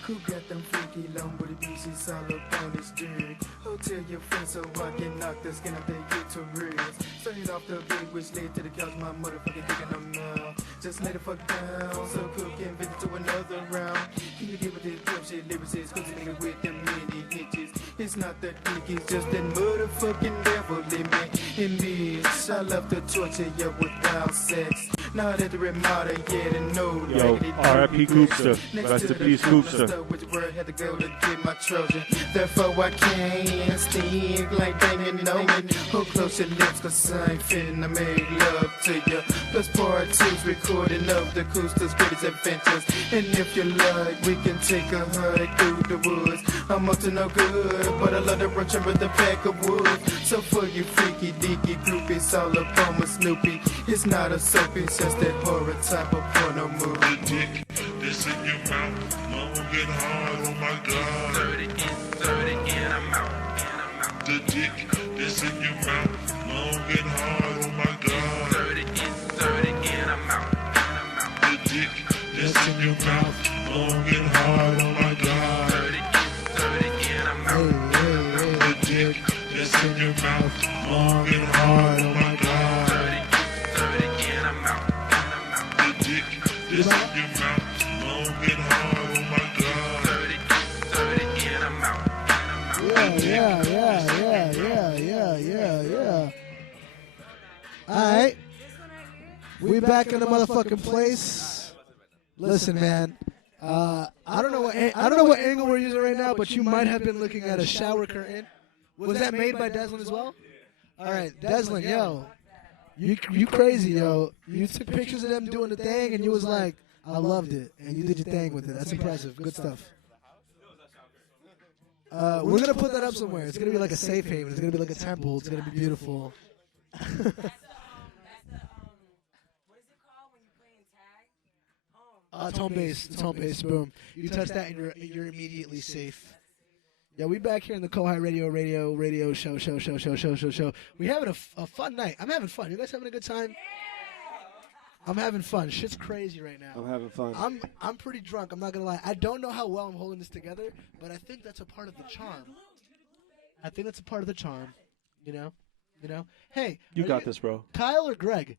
Who got them freaky long booty pieces all up on his dick? Oh, tell your friends so I can knock the skin off their uterus. Started off the bed, which led to the couch, my motherfucking dick in the mouth. Just lay the fuck down, so cook and visit to another round. Can you get with this dumb shit lyricist? Cause you nigga with them mini hitches. It's not the dick, it's just that motherfucking devil in me. And bitch, I love to torture you with wild sex. Not at the remodel yet and no. Yo, R.I.P. Coopster. Rest in peace, Coopster. Which word had to go to get my Trojan. Therefore I can't stink like banging no one. Hold close your lips cause I ain't finna make love to you. Plus part two's recording of the Coopster's greatest adventures. And if you like, we can take a hike through the woods. I'm up to no good, but I love to brunch with the pack of wolves. So for you freaky deaky groupies all up on my Snoopy. It's not a soap, it's just that horror type of porno movie. The dick that's in your mouth, long and hard, oh my god. Third again, I'm out. The dick that's in your mouth, long and hard, oh my god. Third again, I'm out. The dick that's in your mouth, long and hard, oh my god. Third again, I'm out. The dick that's in your mouth, long and hard, oh my god. Third again, I'm out. The dick that's in your mouth, long and hard, oh my god. Third again, I'm out. Yeah. Alright. We back in the motherfucking place. Listen, man. I don't know what angle we're using right now, but you might have been looking at a shower curtain. Was that made by Deslin as well? Alright, Deslin, yo. You crazy, yo. You took pictures of them doing the thing and you was like, I loved it. And you did your thing with it. That's impressive. Good stuff. We're going to put that up somewhere. It's going to be like a safe haven. It's going to be like a temple. It's going to be beautiful. Tone bass, boom. You touch that and you're immediately safe. Yeah, we back here in the Kohai radio show. We having a fun night. I'm having fun. You guys having a good time? I'm having fun. Shit's crazy right now. I'm having fun. I'm pretty drunk. I'm not gonna lie. I don't know how well I'm holding this together, but I think that's a part of the charm. You know. Hey, You got this, bro. Kyle or Greg?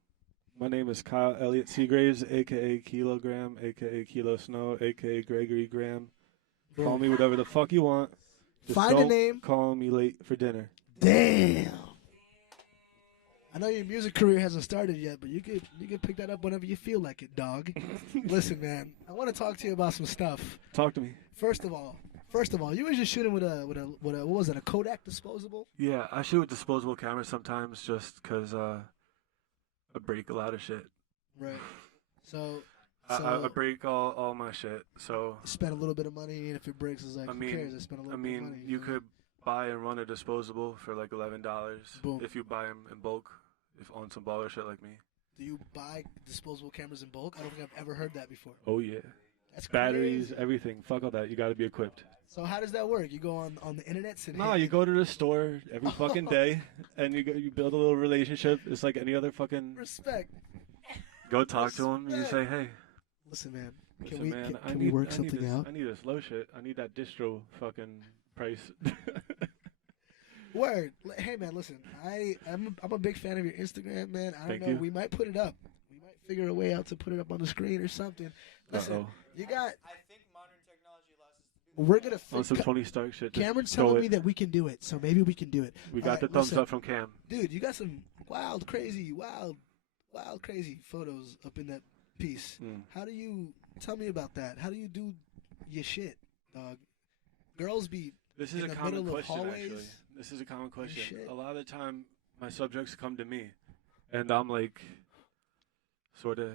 My name is Kyle Elliott Seagraves, a.k.a. Kilogram, a.k.a. Kilo Snow, a.k.a. Gregory Graham. Call me whatever the fuck you want. Just Find a don't name. Call me late for dinner. Damn. I know your music career hasn't started yet, but you could pick that up whenever you feel like it, dog. Listen, man, I want to talk to you about some stuff. Talk to me. First of all, you was just shooting with a what was it, a Kodak disposable? Yeah, I shoot with disposable cameras sometimes just because I break a lot of shit. Right. So I break all my shit. So spend a little bit of money, and if it breaks, it's like, who cares? I spent a little bit of money. You could buy and run a disposable for like $11 if you buy them in bulk, if on some baller shit like me. Do you buy disposable cameras in bulk? I don't think I've ever heard that before. Oh yeah. That's batteries, crazy. everything. Fuck all that. You got to be equipped. So how does that work? You go on the internet? No, you go to the store every fucking day, and you build a little relationship. It's like any other fucking. Respect. Go talk to them, and you say, hey. Listen, man. Can we work something out? I need a slow shit. I need that distro fucking price. Word. Hey, man, listen. I'm a big fan of your Instagram, man. I don't know. You. We might put it up. We might figure a way out to put it up on the screen or something. Listen, you got. I think modern technology allows us to do. We're gonna. On some Tony Stark shit. Cameron's telling me that we can do it, so maybe we can do it. We got the thumbs up from Cam. Dude, you got some wild, crazy photos up in that piece. How do you tell me about that? How do you do your shit, dog? Girls be This is in a the common middle of question, hallways. actually. This is a common question. Shit. A lot of the time, my subjects come to me, and I'm like, sort of,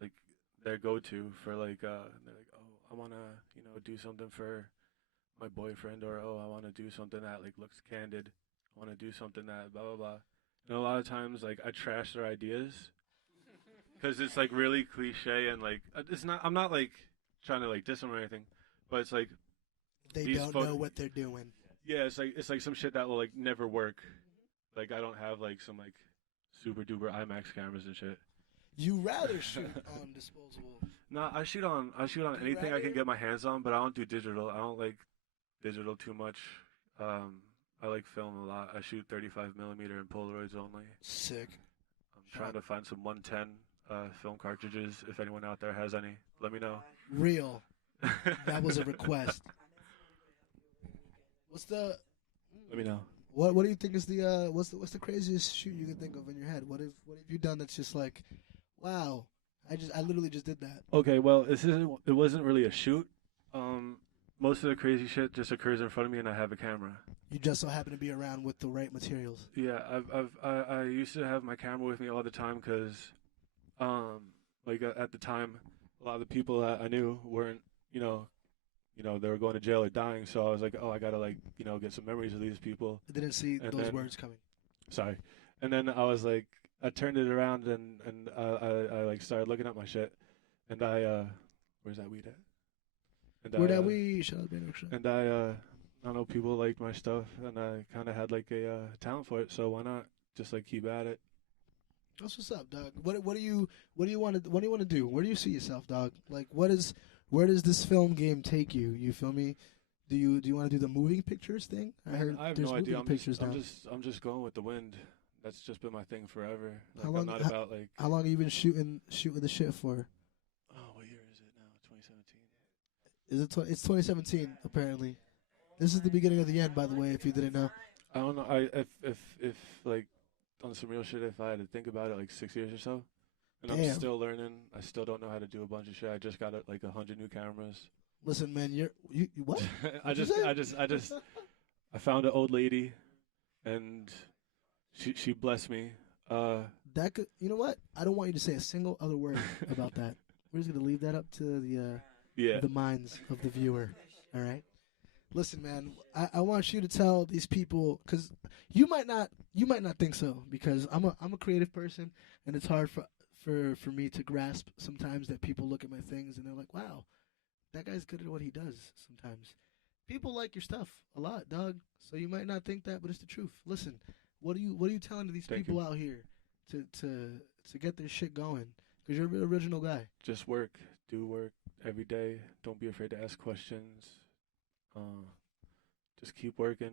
like, their go-to for like, they're like, oh, I want to, do something for my boyfriend, or oh, I want to do something that like looks candid. I want to do something that blah blah blah. And a lot of times, like, I trash their ideas because it's like really cliche and like it's not. I'm not like trying to like diss them or anything, but it's like they don't know what they're doing. Yeah, it's like some shit that will like never work. Like I don't have like some like super duper IMAX cameras and shit. You rather shoot on disposable? No, I shoot on anything I can get my hands on, but I don't do digital. I don't like digital too much. I like film a lot. I shoot 35 millimeter and Polaroids only. Sick. I'm trying to find some 110 film cartridges. If anyone out there has any, let me know. Real. That was a request. What's the? Let me know. What do you think is the what's the craziest shoot you can think of in your head? What have you done that's just like, wow, I literally just did that. Okay, well, it wasn't really a shoot. Most of the crazy shit just occurs in front of me, and I have a camera. You just so happen to be around with the right materials. Yeah, I used to have my camera with me all the time because, at the time, a lot of the people that I knew weren't, you know, they were going to jail or dying. So I was like, oh, I gotta get some memories of these people. I didn't see those words coming. Sorry, and then I was like, I turned it around and I started looking at my shit, and where's that weed at? And Where that weed? Shout out to And I don't know, people liked my stuff, and I kind of had like a talent for it. So why not just like keep at it? That's what's up, dog. What do you want to do? Where do you see yourself, dog? Like, where does this film game take you? You feel me? Do you want to do the moving pictures thing? I heard I have there's no idea. moving pictures now. I'm just going with the wind. That's just been my thing forever. Like, How long? I'm not about like. How long have you been shooting the shit for? Oh, what year is it now? 2017. It's 2017 apparently. This is the beginning of the end, by the way. If you didn't know. I don't know. If like on some real shit, if I had to think about it, like 6 years or so, and Damn. I'm still learning. I still don't know how to do a bunch of shit. I just got like 100 new cameras. Listen, man, you what? I found an old lady, and she blessed me. That could, you know what? I don't want you to say a single other word about that. We're just gonna leave that up to the minds of the viewer. All right. Listen, man, I want you to tell these people, because you might not think so, because I'm a creative person, and it's hard for me to grasp sometimes that people look at my things and they're like, wow, that guy's good at what he does. Sometimes people like your stuff a lot, dog. So you might not think that, but it's the truth. Listen, what are you telling to these people out here to get their shit going? Because you're an original guy. Just work, do work every day. Don't be afraid to ask questions. Just keep working.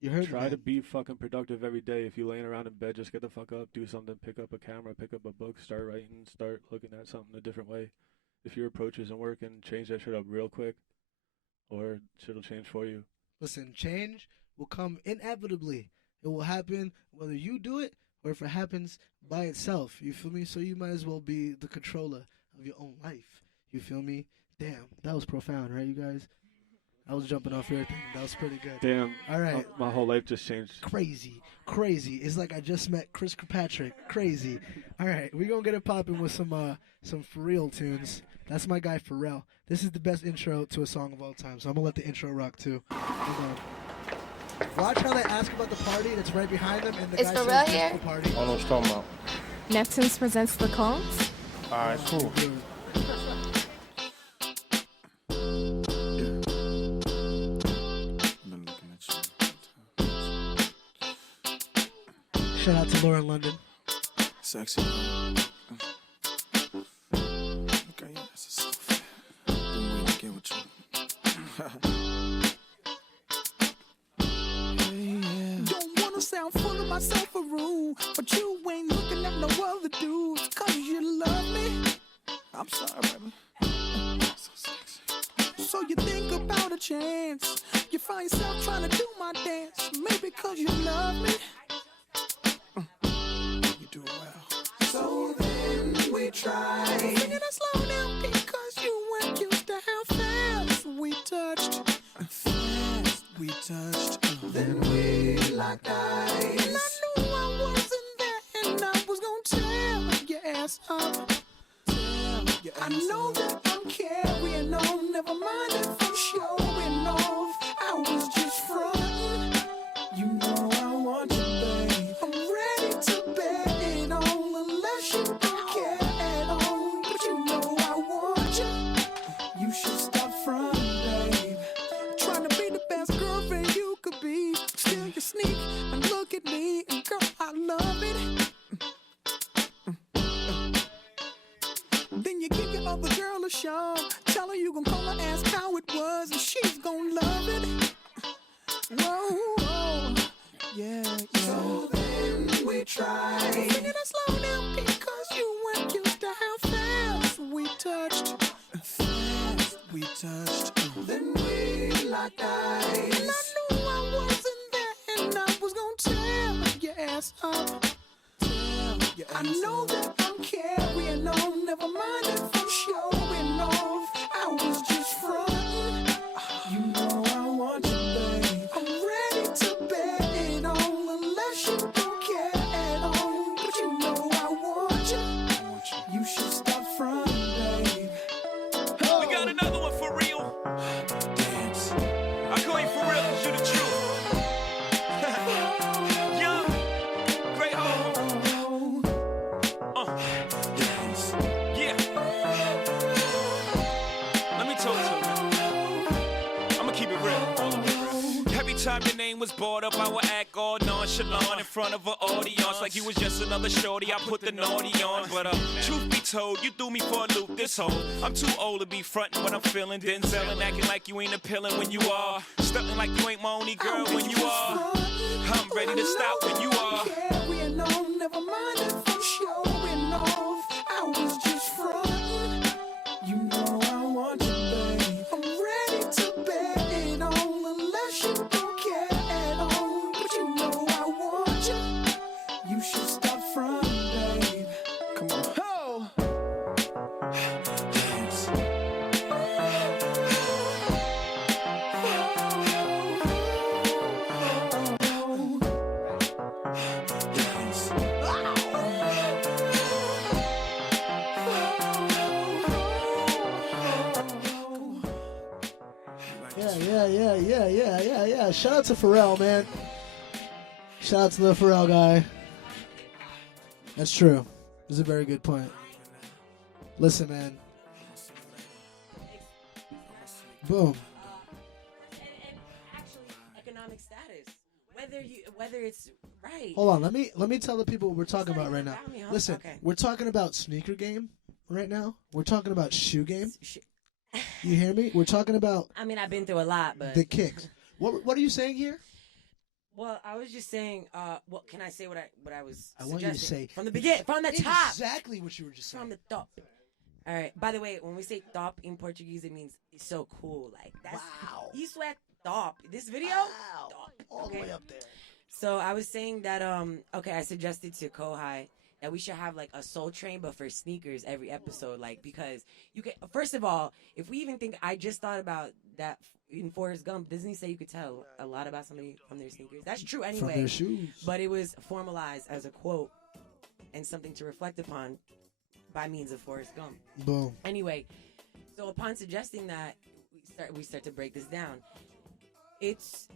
You heard Try me, to be fucking productive every day. If you're laying around in bed, just get the fuck up, do something, pick up a camera, pick up a book, start writing, start looking at something a different way. If your approach isn't working, change that shit up real quick, or shit'll change for you. Listen, change will come inevitably. It will happen whether you do it or if it happens by itself. You feel me? So you might as well be the controller of your own life. You feel me? Damn, that was profound, right, you guys? I was jumping off everything. That was pretty good. Damn. All right. My whole life just changed. Crazy. It's like I just met Chris Kirkpatrick. Crazy. All right, we're going to get it popping with some for real tunes. That's my guy, Pharrell. This is the best intro to a song of all time, so I'm going to let the intro rock, too. Watch how they ask about the party, and it's right behind them, and the Is guy Pharrell says, here? "Disco party." I don't know what you're talking about. Neptunes presents the Combs. All right, cool. Shout out to Lauren London. Sexy. Okay, yeah, that's a sofa. Been waiting to get with you. Don't wanna sound full of myself or rude, but you ain't looking at no other dudes, cause you love me. I'm sorry, baby. So sexy. So you think about a chance, you find yourself trying to do my dance, maybe cause you love me. You do well. So then we try. Singing it slow down because you weren't used to how fast we touched. Fast we touched. Then we locked eyes. And I knew I wasn't there, and I was gonna tear your ass up. I know that I'm carrying on, never mind if I'm showing off. I was just frontin'. You know I want you, babe. I'm ready to bet it on, unless you don't care at all. But you know I want you. You should stop frontin', babe. Trying to be the best girlfriend you could be. dog. Tell her you gon' call her, ask how it was, and she's gon' love it. Whoa, yeah. So then we tried. Singing it slow down because you weren't used to how fast we touched. Fast we touched. Then we locked eyes. And I knew I wasn't there, and I was gon' tear your ass up. I know that I'm carrying on. Never mind if I'm showing off. I was just frontin'. You know I want you, babe. I'm ready to bet it on, unless you don't care at all. But you know I want you. You should stop frontin', babe. We got another one for real. Dance. I call you for real because you the truth. Young, great home. Yeah. Let me talk to you. I'ma keep it real. Every time your name was brought up, I would act all nonchalant in front of an audience like you was just another shorty. I put the naughty on, but truth be told, you threw me for a loop this whole. I'm too old to be frontin' when I'm feeling Denzel and acting like you ain't appealing when you are. Stuntin' like you ain't my only girl when you are. I'm ready to stop when you are. Carrying on, never mind if I'm showing off. I was just frontin'. You know I want you, babe. I'm ready to bet it on, unless you don't care at all. But you know I want you. You should stop frontin', babe. Come on. Oh. Dance. Yeah. Shout out to Pharrell, man. Shout out to the Pharrell guy. That's true. That's a very good point. Listen, man. Boom. And actually, economic status, whether it's right. Hold on. Let me tell the people what we're talking about right now. Listen, Okay. we're talking about sneaker game right now. We're talking about shoe game. You hear me? We're talking about I mean, I've been through a lot, but the kicks. What are you saying here? Well, I was just saying. Well, can I say what I was? I want you to suggesting? say from the beginning, from the top, exactly what you were just saying. from the top. All right. By the way, when we say top in Portuguese, it means it's so cool. Like that's wow. You sweat top. This video, wow. Top. All the way up there. So I was saying that okay, I suggested to Kohai that we should have like a Soul Train, but for sneakers every episode, like because you can. First of all, if we even think, I just thought about that in Forrest Gump. Doesn't he say you could tell a lot about somebody from their sneakers? That's true anyway. From their shoes. But it was formalized as a quote and something to reflect upon by means of Forrest Gump. Boom. Anyway, so upon suggesting that, we start to break this down. It's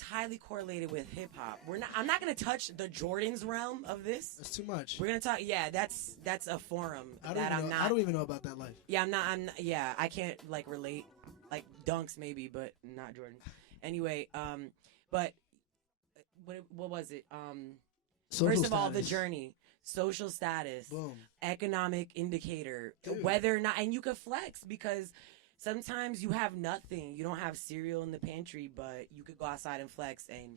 highly correlated with hip hop. I'm not gonna touch the Jordan's realm of this. That's too much. We're gonna talk. Yeah, that's a forum I not. don't even know about that life. Yeah, I'm not. Yeah, I can't like relate. Like dunks maybe, but not Jordan. Anyway, but what was it? First of all, the journey, social status, boom, economic indicator, Dude. whether or not, and you could flex because sometimes you have nothing. You don't have cereal in the pantry, but you could go outside and flex. And,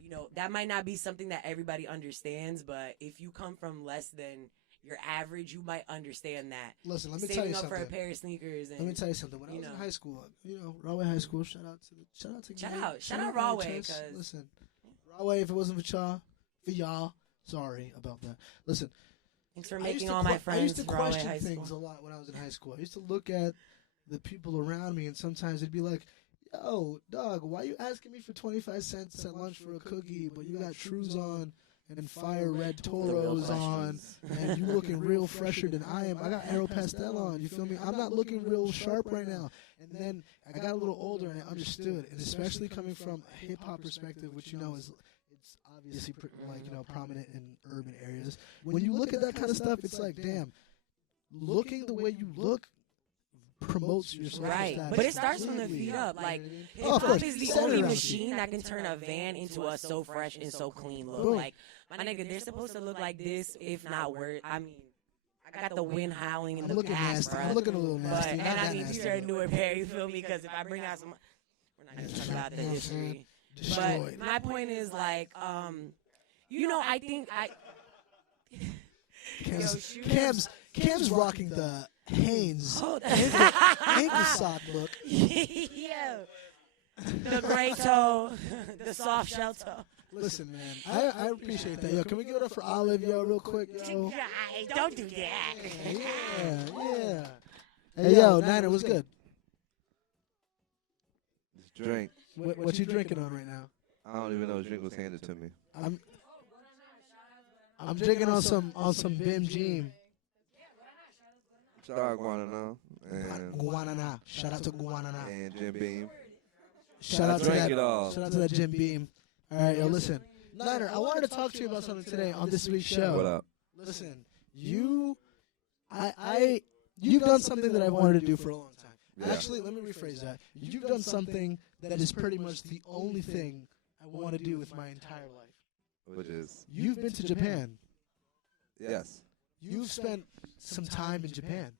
you know, that might not be something that everybody understands, but if you come from less than your average, you might understand that. Listen, let me Saving tell you up something. for a pair of sneakers. And, let me tell you something. When I was in high school, Rahway High School, shout out Rahway. Listen, Rahway, if it wasn't for y'all, sorry about that. Listen. Thanks for making all my friends. I used to Rahway question High things School. a lot when I was in high school. I used to look at the people around me, and sometimes it'd be like, yo, dog, why you asking me for 25 cents at lunch for a cookie, but you got shoes on and fire red Toros on, and you looking real fresher than I am. I got Aero Pastel on, you feel me? I'm not looking real sharp right now. And then I got a little older, and I understood, and especially coming from a hip-hop perspective, which, you know, is it's obviously prominent in urban areas. When you look at that kind of stuff, it's like, damn, looking the way you look promotes your social right, status. but it starts from the feet up. Like hip of hop course. is the Center only around machine that can turn a van into a so fresh and so clean look. Boom. Like my nigga, they're supposed to look like this, if not worse. I mean, I I got the wind howling in I'm the looking back, nasty. bruh. I'm looking a little nasty. But, Not and I that mean, nasty. Peter and Newark Perry, you feel me? Because if I bring out some, we're not going to talk about the history. Destroyed. But my point is, like, you know, I think Cam's rocking the Hanes ankle sock look. Yeah. The gray toe, the soft shell toe. Listen, man, I appreciate that. Yo, can we give it up for Olive, yo, real quick, yo? Don't do that. Yeah. Hey, yo, Niner, what's good? This drink. What you drinking on right now? I don't even know. This drink was handed to me. I'm drinking on some Bim Jean. Shout out Guanana. And Guanana. Shout out to Guanana. And Jim Beam. Shout out to Drink that. it all. Shout out to that Jim Beam. All right, yo, listen. Niner, I wanted to talk to you about something today on this week's show. What up? Listen, you've done something that I've wanted to do for a long time. Yeah. Actually, let me rephrase that. You've done something that is pretty much the only thing I want to do with my entire life. Which is? You've been to Japan. Yes. You've spent some time in Japan.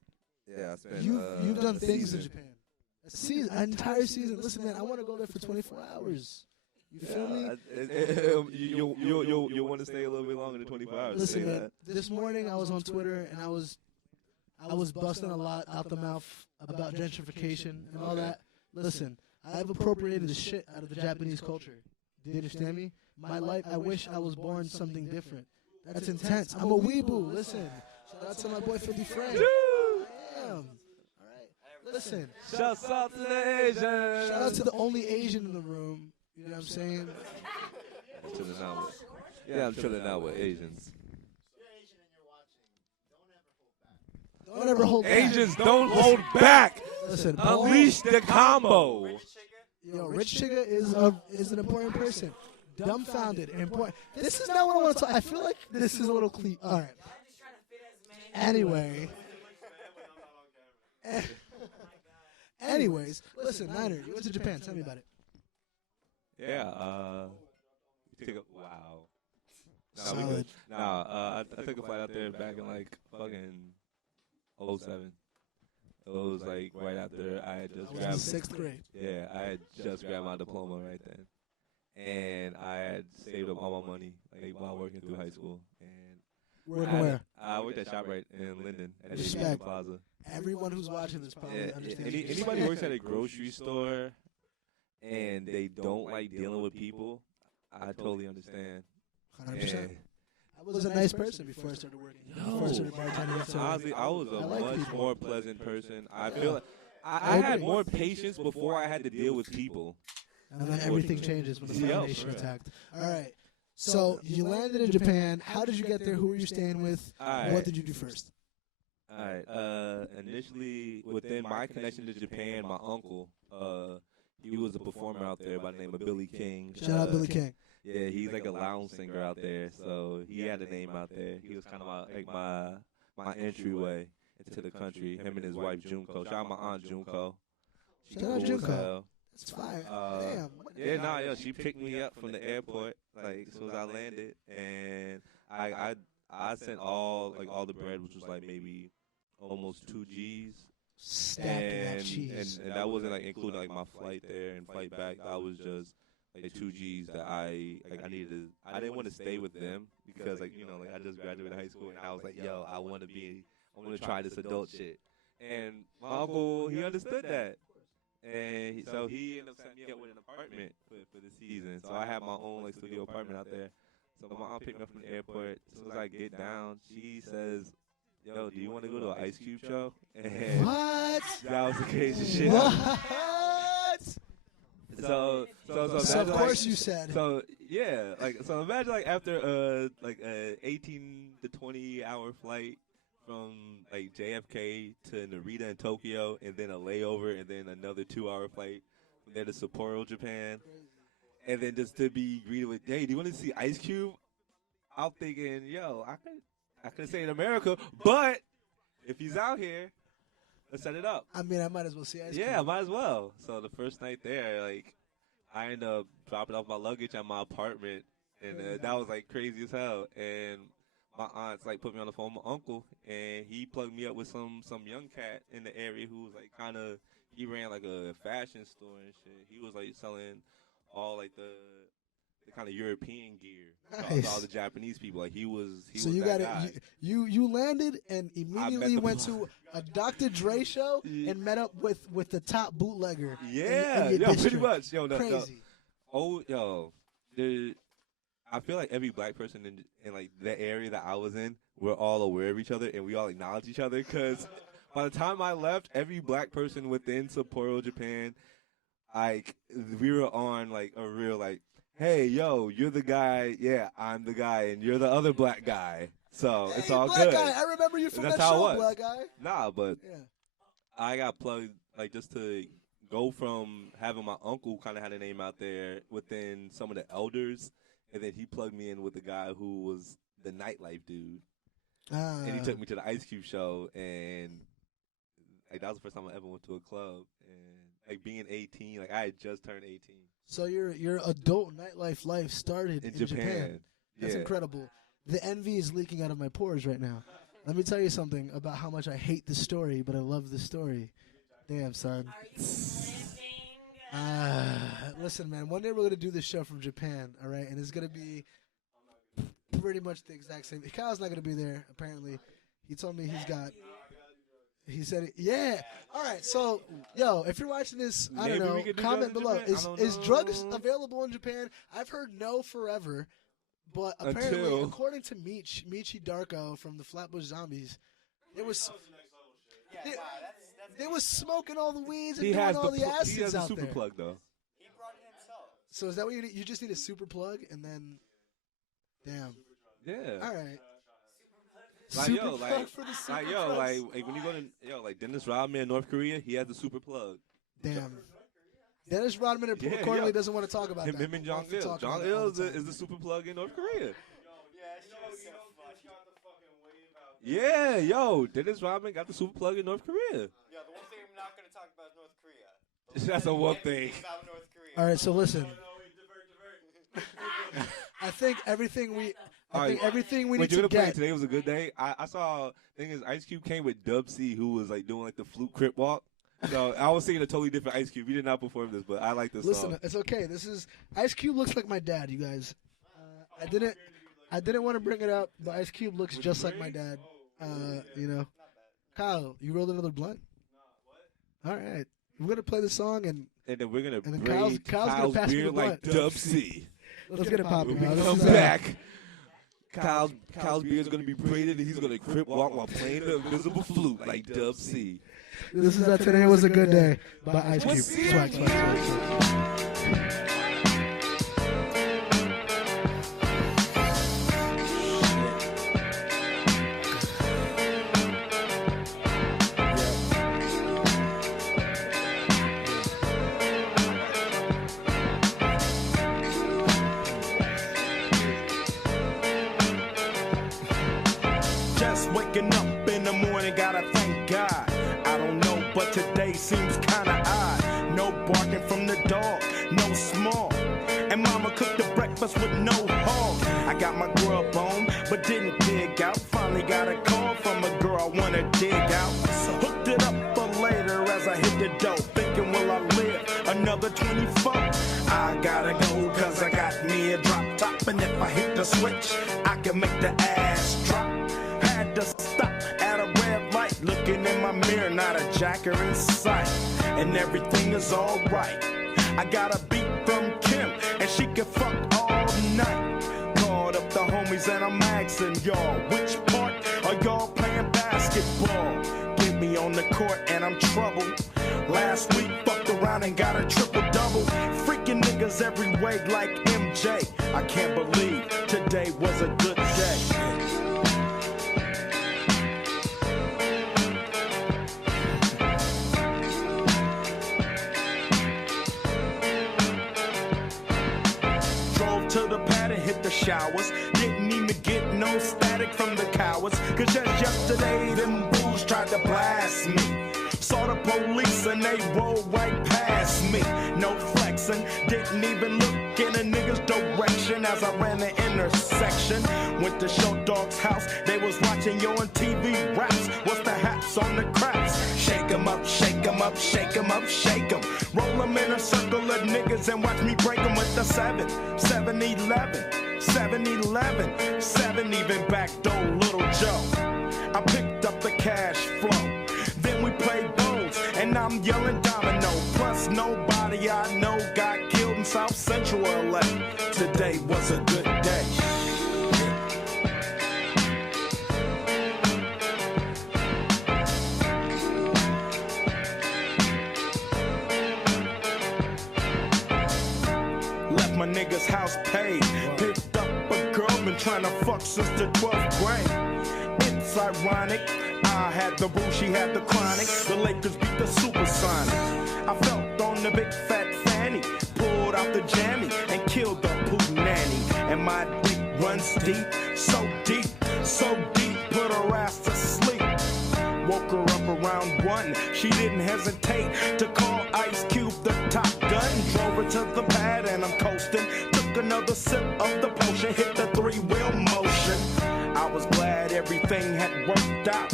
Yeah, I spent. You've done a things season. in Japan. An entire season. Listen, man, I want to go there for 24 hours. You feel me? You'll want to stay a little bit longer than 24 hours. Listen, man, this morning I was on Twitter and I was busting a lot out the mouth about gentrification and all that. Listen, I've appropriated the shit out of the Japanese culture. Do you understand me? My life, I wish I was born something different. That's intense. I'm a weeboo. Listen, shout out to my boy 50 Frank. I am. All right. Listen. Shouts out to the Asians. Shout out to the only Asian in the room. You know what I'm saying? I'm chilling out with. Yeah, I'm chilling out with Asians. Don't ever hold back. Asians don't hold back. Listen, unleash the combo. Yo, Rich Chigga is an important person. Dumbfounded and important. This is not what I want to talk. I feel like this is a little clean. All right. Anyway. Anyways, listen, Niner, you went to Japan. Tell me about it. Yeah. Wow. Solid. I took a flight out there back in like fucking 07. It was like right after I had just grabbed. 6th grade. Yeah, I had just grabbed my diploma right then. And I had saved up all my money like while working through high school. And Working where? I worked at ShopRite in Linden at the Respect. Aviation Plaza. Everyone who's watching this probably understands. Anybody works at a grocery store and they don't like dealing with people, I totally understand. 100%. I was a nice person before I started working. Before I started bartending. So Honestly, I was a much people. more pleasant person. I feel like I had more patience before I had to deal with people. And then everything changes when the Yep. foundation attacked. All right. So you landed in Japan. How did you get there? Who were you staying with? What did you do first? All right. Initially, within my connection to Japan, my uncle, he was a performer out there by the name of Billy King. Shout out Billy King. Yeah, he's like a lounge singer out there, so he had a name out there. He was kind of my entryway into the country. Him and his wife Junko. Shout out my aunt Junko. She Shout out cool as Junko. hell. That's fire. Damn. She picked me up from the airport like as soon as I landed, and I sent all the bread, which was like maybe almost 2 G's. Stacked that cheese. And that wasn't like including like my flight there and flight back. I was just like 2 G's that I needed to. I didn't want to stay with them because like I just graduated high school and I was like, yo, I want to try this adult shit. And my uncle, he understood that. And so he ended up setting me up with an apartment for the season. So I had my own like studio apartment out there. So my aunt picked me up from the airport. As soon as I get down, she says, yo, do you want to go to an Ice Cube show? And what? That was the craziest shit. What? So of course you said. So yeah, so imagine like after a 18 to 20 hour flight from like JFK to Narita in Tokyo, and then a layover, and then another 2-hour flight from there to Sapporo, Japan, and then just to be greeted with, hey, do you want to see Ice Cube? I'm thinking, yo, I could say in America, but if he's out here, let's set it up. I mean, I might as well see Ice Cube. Yeah, might as well. So the first night there, like, I ended up dropping off my luggage at my apartment, and that was like crazy as hell. And my aunts like put me on the phone with my uncle, and he plugged me up with some young cat in the area who was like kind of, he ran like a fashion store and shit. He was like selling all like the kind of European gear to all the Japanese people. Like he was So was you that got guy. it. You landed and immediately went to a Dr. Dre show and met up with the top bootlegger. Yeah, in your pretty district. much. Yo, Crazy. I feel like every black person in like that area that I was in, we're all aware of each other and we all acknowledge each other. Because by the time I left, every black person within Sapporo, Japan, like we were on like a real like, hey, yo, you're the guy. Yeah, I'm the guy, and you're the other black guy. So it's all black good. guy, I remember you from That's that how it show, was. black guy. Nah, but Yeah. I got plugged like just to go from having my uncle kind of had a name out there within some of the elders, and then he plugged me in with the guy who was the nightlife dude, and he took me to the Ice Cube show, and like that was the first time I ever went to a club, and like being 18, like I had just turned 18. So your adult nightlife life started in Japan. That's Yeah. incredible. The envy is leaking out of my pores right now. Let me tell you something about how much I hate this story, but I love this story. Damn, son. Listen, man, one day we're going to do this show from Japan, all right? And it's going to be pretty much the exact same. Kyle's not going to be there, apparently. He told me he said, yeah. All right, so, yo, if you're watching this, I Maybe don't we know, could do comment drugs in below. Japan. I don't Is know. drugs available in Japan? I've heard no forever, but apparently, Until- according to Michi Darko from the Flatbush Zombies, it was... They was smoking all the weeds and He doing has all the the acids he has a out super there. plug though. So is that what you need? You just need a super plug and then, damn. Yeah. All right. Like Super yo, plug like, for the like super yo, plugs. like when you go to like Dennis Rodman in North Korea, he has the super plug. Damn. Dennis Rodman Yeah, reportedly yeah. doesn't want to talk about Him that. and Jong Wants to Il. talk Jong about it all Il the time. is the super plug in North Korea. Yeah, yo, Dennis Rodman got the super plug in North Korea. Yeah, the one thing I'm not going to talk about is North Korea. That's a one thing. About North Korea. All right, so listen. I think everything we Wait, need you're to gonna play get. Today Was a Good Day. I saw. Thing is, Ice Cube came with Dub C, who was like doing like the flute crip walk. So I was singing a totally different Ice Cube. He did not perform this, but I like this Listen, song. it's okay. This is Ice Cube looks like my dad, you guys. I didn't want to bring it up, but Ice Cube looks just like my dad. You know, Kyle, you rolled another blunt. All right, we're gonna play the song and then we're gonna then braid Kyle's gonna pass me the beard like blunt. Dub C. Let's get it popping. When we This come is, back, Kyle's beard's gonna be braided, and he's gonna crip walk while playing the invisible flute like Dub C. This is Today Was a Good Day by Ice Cube. Swag, swag, swag, swag. Just waking up in the morning, gotta thank God. I don't know, but today seems kinda odd. No barking from the dog, no small. And mama cooked the breakfast with no hog. I got my grub on, but didn't dig out. Finally got a call from a girl I wanna dig out. Hooked it up for later as I hit the dough. Thinking, will I live another 24? I gotta go, cause I got me a drop top. And if I hit the switch, I can make the ass drop. Had to stop at a red light, looking in my mirror, not a jacker in sight, and everything is alright. I got a beat from Kim, and she can fuck all night. Called up the homies and I'm asking y'all, which part are y'all playing basketball? Get me on the court and I'm troubled. Last week fucked around and got a triple-double. Freaking niggas every way like MJ. I can't believe today was a good day. Drove to the pad and hit the showers. Didn't even get no static from the cowards. Cause just yesterday, them bulls tried to blast me. Saw the police and they rolled right past me. No flexing, didn't even look in a nigga's his direction as I ran the intersection. Went to Show Dog's house, they was watching Yo on TV raps. What's the haps on the craps? Shake 'em up, shake 'em up, shake 'em up, shake 'em. Roll 'em in a circle of niggas and watch me break 'em with the 7-11, 7-11, 7 even backdoor Little Joe. I picked up the cash flow. Then we played bones, and I'm yelling domino. Plus nobody I know got killed in South Central LA. Today was a good day. Left my nigga's house paid. Picked up a girl, been trying to fuck since the 12th grade. It's ironic. I had the boo, she had the chronic. The Lakers beat the Supersonics. I felt on the big fat fanny, pulled out the jammy and killed the poop nanny. And my dick runs deep, so deep, so deep, put her ass to sleep. Woke her up around 1. She didn't hesitate to call Ice Cube the top gun. Drove her to the pad and I'm coasting. Took another sip of the potion, hit the 3-wheel motion. I was glad everything had worked out.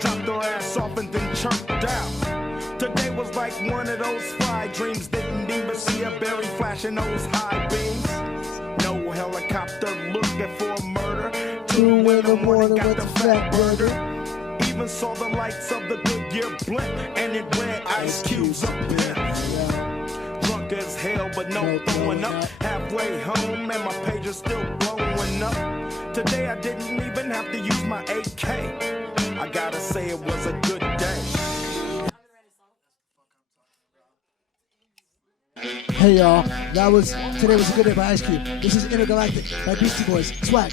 Dropped her ass off and then chirped out. Today was like one of those fly dreams. Didn't even see a berry flashing those high beams. No helicopter looking for a murder. 2 in the morning with the fat burger. Even saw the lights of the Goodyear blimp, and it read Ice Cube's up in. Drunk as hell, but no throwing up. Halfway home, and my page is still blowing up. Today I didn't even have to use my AK. I gotta say it was a good day. Hey y'all, today was a good day by Ice Cube. This is Intergalactic by Beastie Boys. Swag.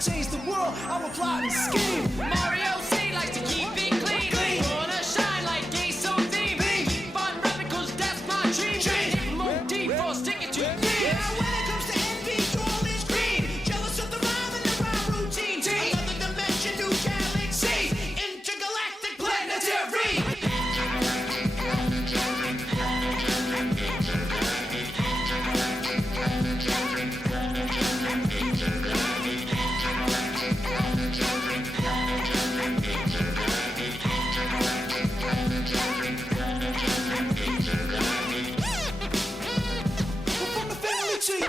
Change the world, I'm a plotting scheme. Mario C likes to keep it clean. Wanna shine like gay so deep. Keep on rapping cause that's my dream. Hit more deep or stick it to me. Yeah, when it comes to envy, all is green. Jealous of the rhyme and the rhyme routine. Another dimension, new galaxy. Intergalactic planetary.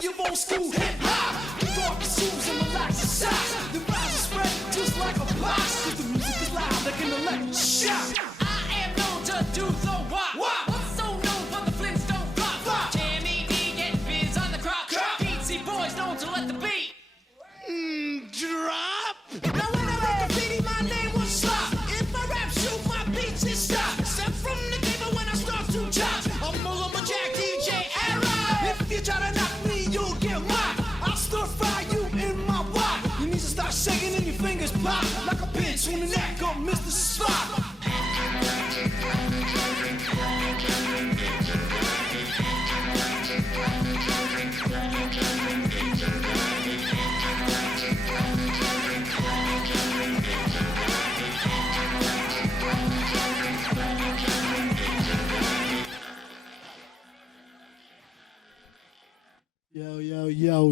You're old school hip hop. Kick off your shoes and relax your socks. The rise is spread just like a box. Cause the music is loud like an electric shock. I am known to do the wop. What's so known for the Flintstone flop? Jamie D get biz on the crop. DC boys known to let the beat drop. Now when I wrote the CD, my name was Slop. If I rap shoot, my beats is stop. Step from the table when I start to chop. I'm a Jack DJ era. If you try to knock me, you'll get mocked. I'll stir fry you in my wok. Your knees will start shaking and your fingers pop like a pinch on the neck of Mr. Spock.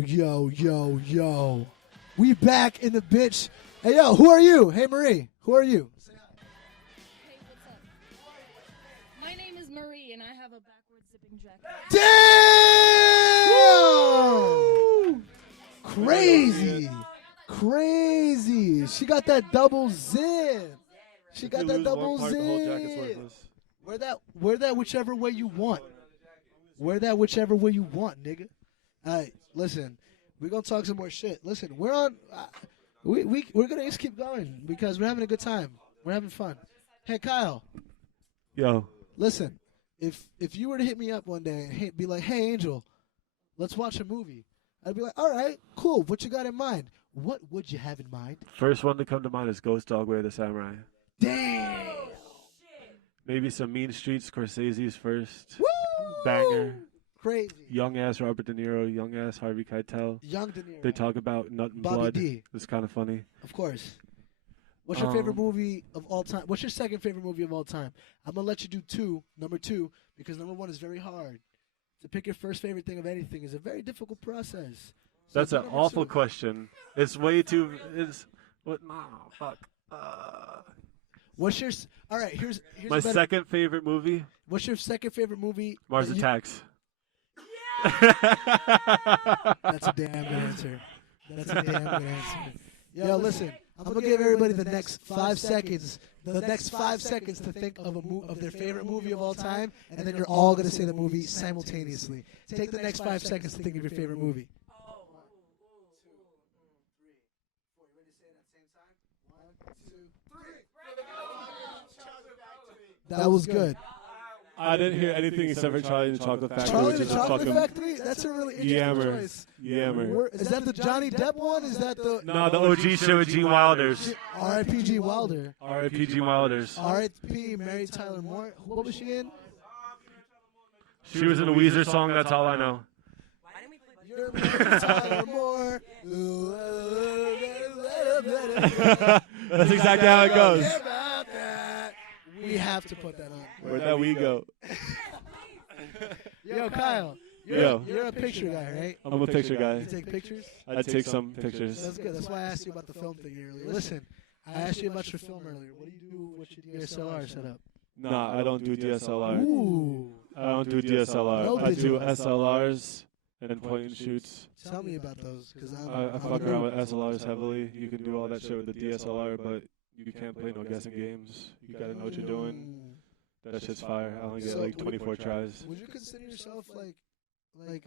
Yo. We back in the bitch. Hey, yo, who are you? Hey, Marie, who are you? My name is Marie, and I have a backward zipping jacket. Damn! Crazy. She got that double zip. Wear that whichever way you want. Nigga. All right, listen. We're going to talk some more shit. Listen, we're on... we're going to just keep going because we're having a good time. We're having fun. Hey, Kyle. Yo. Listen, if you were to hit me up one day and be like, hey, Angel, let's watch a movie. I'd be like, all right, cool. What you got in mind? What would you have in mind? First one to come to mind is Ghost Dog Way of the Samurai. Damn. Maybe some Mean Streets, Scorsese's first. Woo! Banger. Crazy. Young ass Robert De Niro, young ass Harvey Keitel. Young De Niro. They talk about nut and Bobby blood. D. It's kind of funny. Of course. What's your favorite movie of all time? What's your second favorite movie of all time? I'm going to let you do number two, because number one is very hard. To pick your first favorite thing of anything is a very difficult process. So That's an awful question. It's way too... What? No, fuck. What's your... All right, here's My second favorite movie? What's your second favorite movie? Mars Attacks. That's a damn good answer. Yo, listen. I'm going to give everybody the next 5 seconds. The next 5 seconds to think of their favorite movie of all time, and then you're all going to say the movie simultaneously. Take the next 5 seconds to think of your favorite movie. That was good. I didn't hear anything except for Charlie and the Chocolate Factory. Charlie and the Chocolate Factory? That's a really interesting choice. Yammer. Is that the Johnny Depp one? Is that the... No, the OG shit with G. Wilders. R.I.P. G. Wilder. R.I.P. G. Wilders. R.I.P. Mary Tyler Moore. What was she in? She was in a Weezer song, that's all I know. You're Mary Tyler Moore. That's exactly how it goes. We have to put that on. Where'd that we go? Yo, Kyle. Yo. You're a picture guy, right? I'm a picture guy. You take pictures? I take some pictures. That's good. That's why I asked you about the film thing earlier. Listen, I asked you about your film earlier. What do you do with your DSLR setup? Nah, I don't do DSLR. Ooh. I don't do DSLR. No I digital. do SLRs and point and shoots. Tell me about those, because I fuck around with SLRs heavily. You can do all that shit with the DSLR, but you can't play no guessing games. You gotta know what you're doing. That shit's fire. I only get like 24 tries. Would you consider yourself like a camera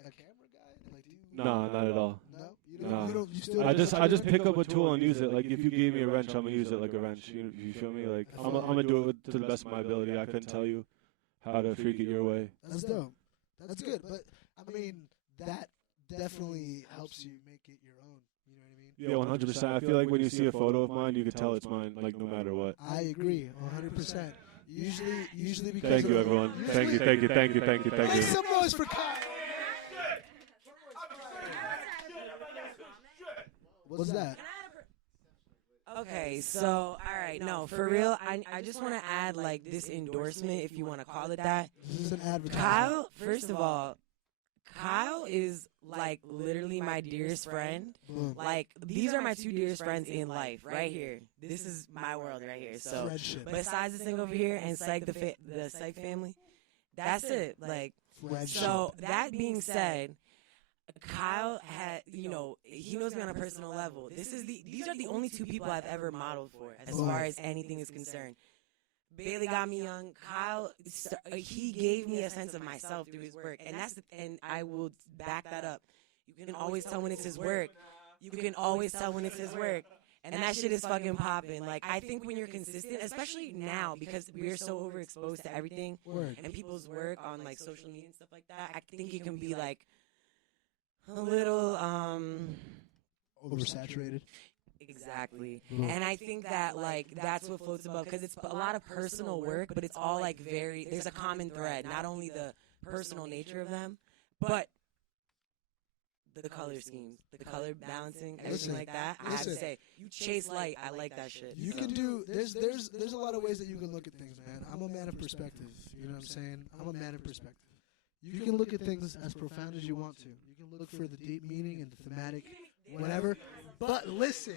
guy? Like, do you Nah, not at all. No, you don't. You don't. You still I just pick up a tool and use it. Like if you gave me a wrench, I'm gonna use it like a wrench. You feel me? Like I'm gonna do it to the best of my ability. I couldn't tell you how to freak it your way. That's dope. That's good. But I mean, that definitely helps you make it your own. You know what I mean? Yeah, 100%. I feel like when you see a photo of mine, you can tell it's mine, like no matter what. I agree, 100%. Usually because. Thank you, everyone. Thank you. Make some noise for Kyle. What's that? Okay, so, all right, no, for real, I just want to add, like, this endorsement, if you want to call it that. This is an advertisement. Kyle, first of all, Kyle is, like, literally my dearest friend. Like, these are my two dearest friends in life, right here. This is my world right here. So, besides this thing over here and Psych, the Psych family, that's it. Like, so, that being said, Kyle had, he knows me on a personal level. These are the only two people I've ever modeled for as far as anything is concerned. Bailey got me young. Kyle, he gave me a sense of myself through his work, and I will back that up. You can always tell when it's his work. And that shit is fucking popping. Like, I think when you're consistent, especially now, because we're so overexposed to everything and people's work on, like, social media and stuff like that, I think it can be, like, a little oversaturated. Exactly. And I think that, like, that's what floats above, because it's a lot of personal work, but it's all, like, there's a common thread, not only the personal nature of them, but the color schemes, the color balancing, everything like that. I have to say, you chase light. I like that shit. You can do, there's a lot of ways that you can look at things, man. I'm a man of perspective. You know what I'm saying? I'm a man of perspective. You can look at things as profound as you want to. You can look for the deep meaning and the thematic, whatever. But listen,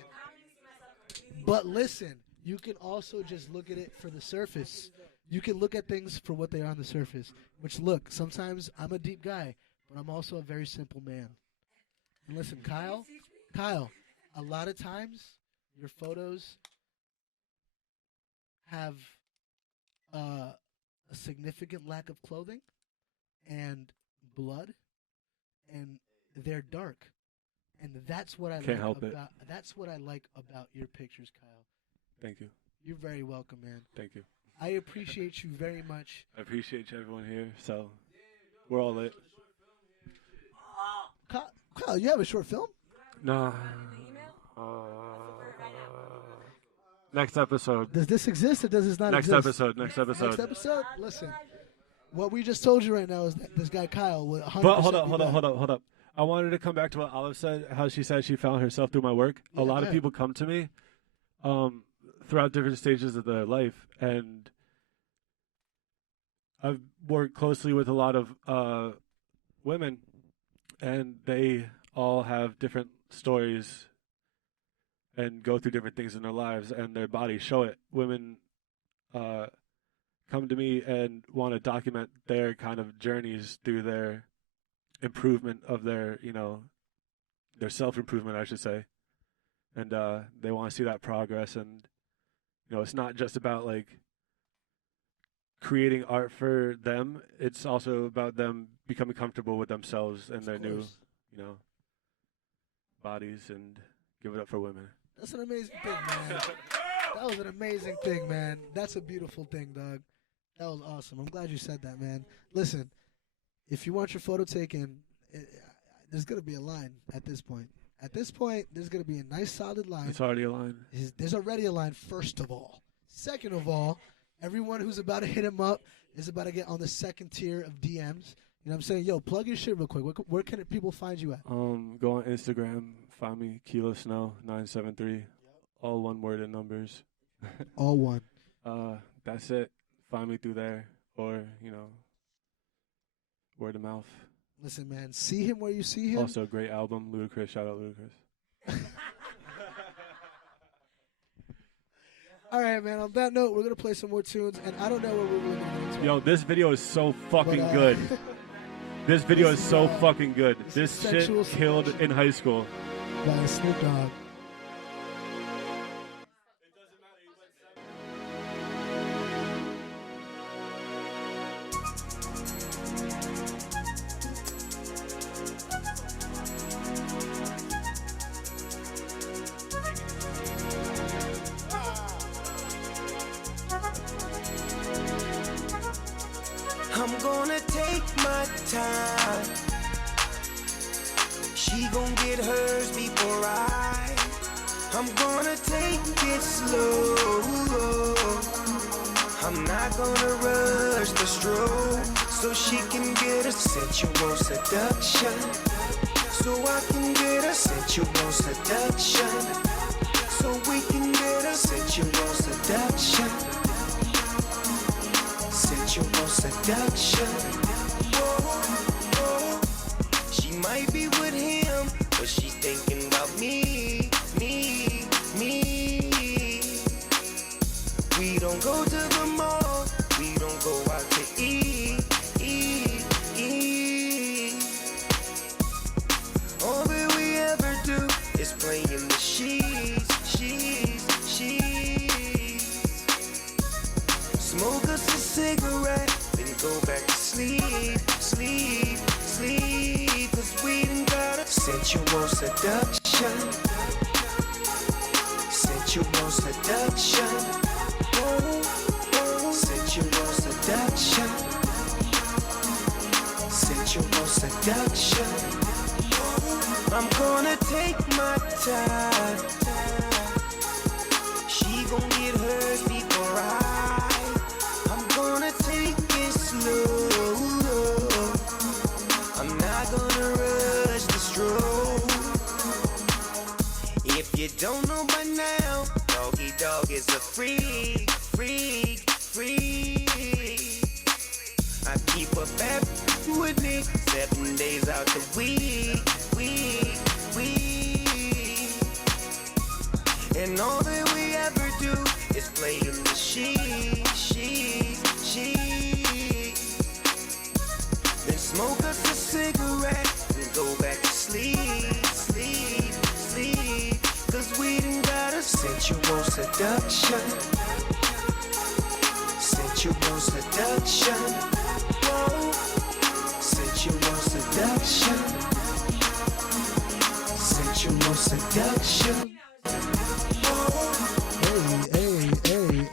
you can also just look at it for the surface. You can look at things for what they are on the surface. Which, look, sometimes I'm a deep guy, but I'm also a very simple man. And listen, Kyle, a lot of times your photos have a significant lack of clothing and blood, and they're dark, and that's what I Can't help it. That's what I like about your pictures, Kyle. Thank you. You're very welcome, man. Thank you. I appreciate you very much. I appreciate everyone here. So we're all lit. Kyle, you have a short film? Nah. Next episode. Does this exist or does this not Next exist? episode. Next episode. Next episode? Listen, what we just told you right now is that this guy Kyle will 100% But hold be back. up. I wanted to come back to what Olive said, how she said she found herself through my work. A lot of people come to me throughout different stages of their life, and I've worked closely with a lot of women, and they all have different stories and go through different things in their lives, and their bodies show it. Women come to me and want to document their kind of journeys through their improvement of their, their self-improvement, I should say. And they want to see that progress. And, it's not just about, creating art for them. It's also about them becoming comfortable with themselves and their new, bodies, and give it up for women. That's an amazing thing, man. That was an amazing thing, man. That's a beautiful thing, dog. That was awesome. I'm glad you said that, man. Listen, if you want your photo taken, there's going to be a line at this point. At this point, there's going to be a nice solid line. It's already a line. There's already a line, first of all. Second of all, everyone who's about to hit him up is about to get on the second tier of DMs. You know what I'm saying? Yo, plug your shit real quick. Where can people find you at? Go on Instagram. Find me, Kilo Snow 973. All one word and numbers. All one. That's it. Find me through there, or word of mouth. Listen, man, see him where you see him. Also, great album, Ludacris. Shout out Ludacris. All right, man. On that note, we're gonna play some more tunes, and I don't know where we're going to go. Yo, this video is so fucking good. This video is so fucking good. This shit killed in high school. By Snoop Dogg. I'm gonna take my time. She gon' get hers before I'm gonna take it slow. I'm not gonna rush the stroke, so she can get a sensual seduction. So I can get a sensual seduction. So we can get a sensual seduction. Sensual seduction. Whoa, whoa. She might be with him, but she's thinking about me, me, me. We don't go to the mall, we don't go out to eat, eat, eat. All that we ever do is play in the sheets, smoke us a cigarette, then go back to sleep, sleep, sleep. 'Cause we done got a sensual seduction. Sensual seduction. Oh, oh. Sensual seduction. Sensual seduction. I'm gonna take my time. She gon' get hers before I'm gonna take it slow. I'm not gonna rush the stroke. If you don't know by now, Doggy Dog is a freak, freak, freak. I keep a bad with me 7 days out the week. And all that we ever do is play in the sheet. Then smoke us a cigarette and go back to sleep. Cause we done got a sensual seduction. Sensual seduction. Whoa. Sensual seduction. Sensual seduction.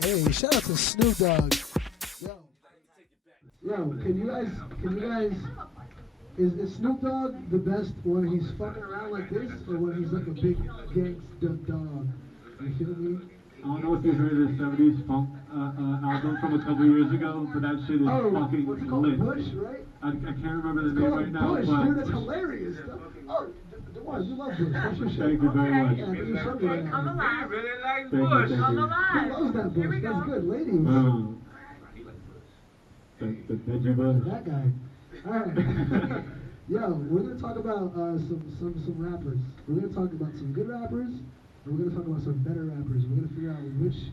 Hey, shout out to Snoop Dogg. Yo, can you guys, is Snoop Dogg the best when he's fucking around like this, or when he's like a big gangsta dog? You feel me? I don't know if you heard of the 70s funk album from a couple years ago, but that shit is fucking what's it called? lit. Bush, right? I can't remember the name right now, Bush, but... dude, that's hilarious. Oh, Dewan, you love Bush. That's your shit. Thank you very much. Yeah, you showed me that. I'm alive. Really likes Bush. Thank I'm you. alive. Who loves that Bush? That's good. Ladies. The veggie bush. That guy. All right. Yo, we're gonna talk about some rappers. We're gonna talk about some good rappers, and we're gonna talk about some better rappers. We're gonna figure out which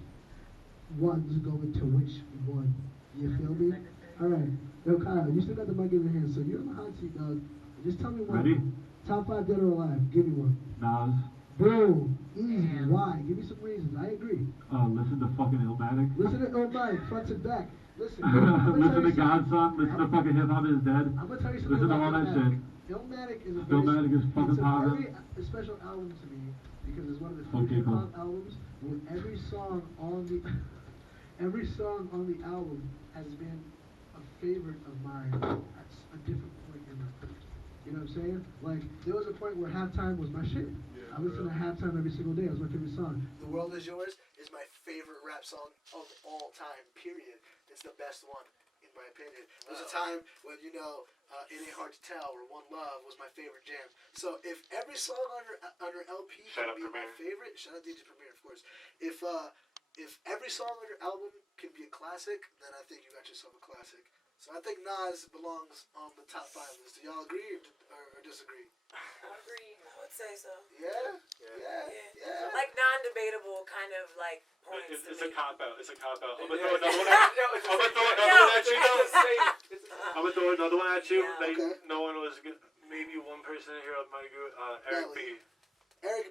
ones go into which one. You feel me? All right. Yo, Kyle, you still got the mic in your hand, so you're in the hot seat, dog. Just tell me one. Ready? Top 5 dead or alive. Give me one. Nas. Boom. Easy. Why? Give me some reasons. I agree. Listen to fucking Illmatic. Listen to Illmatic, front and back. Listen. Listen to God's Song. Listen to fucking Hip Hop Is Dead. I'm gonna tell you something Listen to about all that shit. Illmatic is Illmatic is fucking it's a positive. very special album to me because it's one of the few Okay, hip cool. hop albums where every song on the album has been a favorite of mine at a different point in my life. You know what I'm saying? Like there was a point where Halftime was my shit. I listen to Halftime every single day. It was my favorite song. The World Is Yours is my favorite rap song of all time, period. It's the best one, in my opinion. There was a time when, It Ain't Hard to Tell or One Love was my favorite jam. So if every song under LP can be my favorite, shout out DJ Premier, of course. If every song on your album can be a classic, then I think you got yourself a classic. So I think Nas belongs on the top 5 list. Do y'all agree or disagree? I agree. I would say so. Yeah. Like non-debatable kind of like points. It's to a me. cop out. It's a cop out. I'm gonna throw another one at you. I'm gonna throw another one at you. Like no one was good. Maybe one person in here might agree with Eric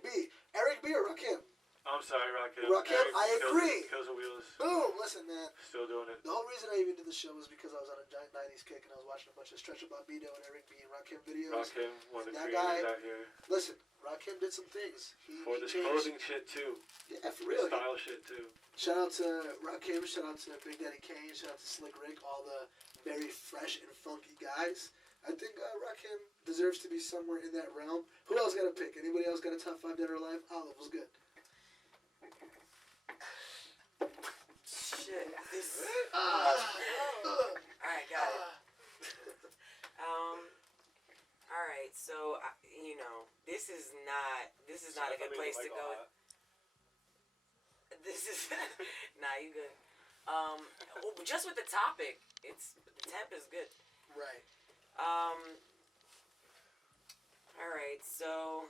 B. Eric B or Rakim? I'm sorry, Rakim. I agree. Kills the wheels. Boom. Listen, man. Still doing it. The whole reason I even did the show was because I was on a giant 90s kick and I was watching a bunch of Stretch Bobbito and Eric B and Rakim videos. Rakim, one of the that creators guy, out here. Listen, Rakim did some things. For this clothing shit too. Yeah, for real. Style shit too. Shout out to Rakim, shout out to Big Daddy Kane, shout out to Slick Rick, all the very fresh and funky guys. I think Rakim deserves to be somewhere in that realm. Who else got a pick? Anybody else got a top 5 dead or alive? Olive was good. Shit. Alright, got it. Alright, so this is not a good place to go. This is you good. Just with the topic, the temp is good. Right. Alright, so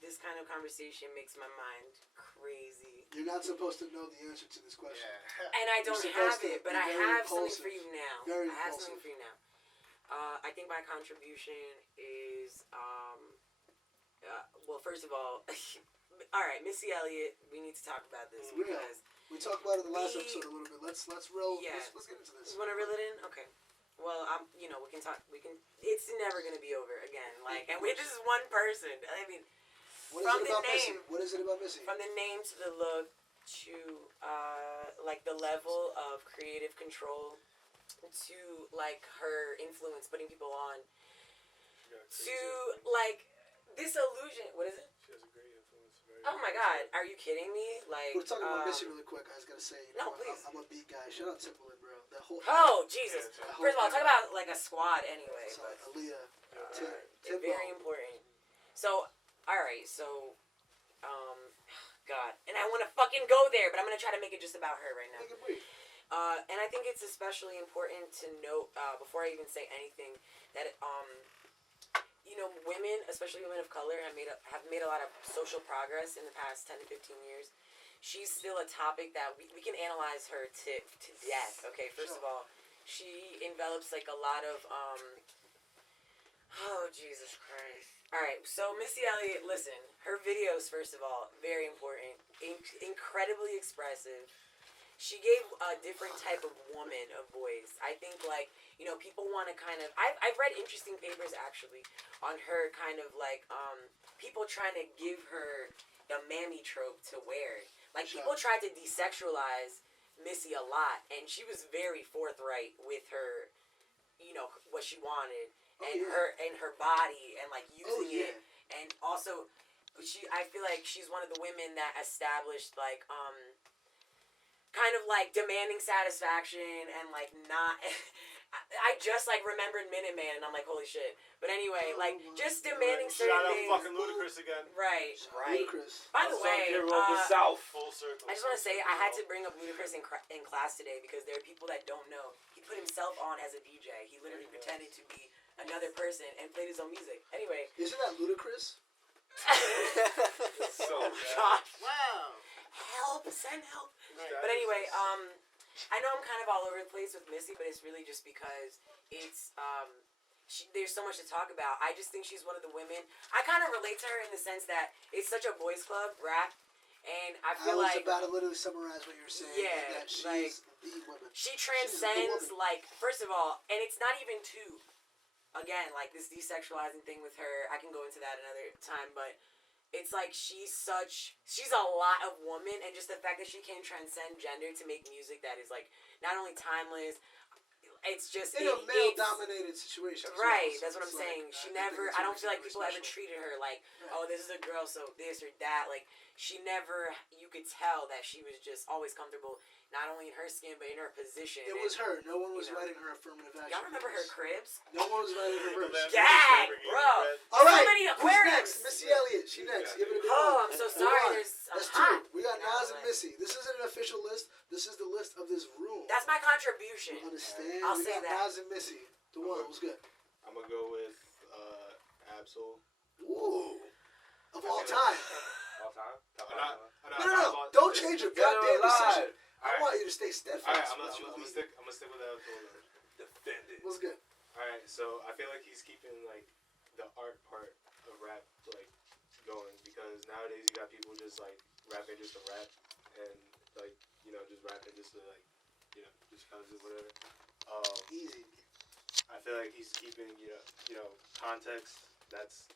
this kind of conversation makes my mind crazy. You're not supposed to know the answer to this question. And I don't have it, but I have something for you now. Very I have impulsive. something for you now. I think my contribution is, well, first of all, all right, Missy Elliott, we need to talk about this because we talked about it in the last episode a little bit. Let's roll. Yeah. Let's get into this. You want to reel it in? Okay. Well, we can talk. It's never gonna be over again. This is one person. I mean, what is it about Missy? What is it about Missy? From the name to the look to the level of creative control to her influence, putting people on to this illusion. What is it? She has a great influence. Oh my God! Are you kidding me? We're talking about Missy really quick. I was gonna say, please. I'm a beat guy. Shout out Timbaland, bro. That whole. Oh Jesus! First of all, talk about a squad anyway. Aaliyah, very important. So, all right. So, God, and I want to fucking go there, but I'm gonna try to make it just about her right now. And I think it's especially important to note before I even say anything that women, especially women of color, have made a lot of social progress in the past 10 to 15 years. She's still a topic that we can analyze her to death. Okay, first of all, she envelops like a lot of oh Jesus Christ. All right, so Missy Elliott, listen, her videos, first of all, very important, incredibly expressive. She gave a different type of woman a voice. I think, people want to kind of... I've read interesting papers, actually, on her kind of, people trying to give her the mammy trope to wear. People tried to desexualize Missy a lot, and she was very forthright with her, what she wanted, and her body, and, using it. And also, I feel like she's one of the women that established, kind of demanding satisfaction and not I just remembered Minuteman and I'm like, holy shit. But anyway, just demanding certain things. Shout out fucking Ludacris again. Right. Ludacris. By the way, hero of the South. Full circle. I just want to say I had to bring up Ludacris in class today because there are people that don't know. He put himself on as a DJ. He literally pretended to be another person and played his own music. Anyway. Isn't that ludicrous? So gosh. Wow. Help, send help. But anyway, I know I'm kind of all over the place with Missy, but it's really just because it's there's so much to talk about. I just think she's one of the women. I kind of relate to her in the sense that it's such a boys club rap, and I feel I was about to literally summarize what you're saying. Yeah, that she's the woman. She transcends first of all, and it's not even two. Again, this desexualizing thing with her, I can go into that another time, but. It's she's a lot of woman, and just the fact that she can transcend gender to make music that is not only timeless, it's just in a male-dominated situation. Right, that's what I'm saying. She never. I don't feel like people ever treated her oh, this is a girl, so this or that. She never. You could tell that she was just always comfortable, not only in her skin but in her position. It was her. No one was writing her affirmative action. Y'all remember her cribs? No one was writing her verse. Gag, bro. All right. So many aquariums. Who's next? Missy Elliott. She next. Give it a big I'm so sorry. That's two. We got Nas and Missy. This isn't an official list. This is the list of this room. That's my contribution. You understand? I'll we say got that. Nas and Missy. The one. Who's good? I'm gonna go with Absol. Ooh. Of all time. All time? No. Don't change your goddamn decision. I want you to stay steadfast. Alright, I'm gonna stick with Absol. Defend it. What's good? Alright, so I feel like he's keeping the art part of rap going, because nowadays you got people just rapping just to rap and just rapping just to just cause of whatever. Easy. I feel like he's keeping context. That's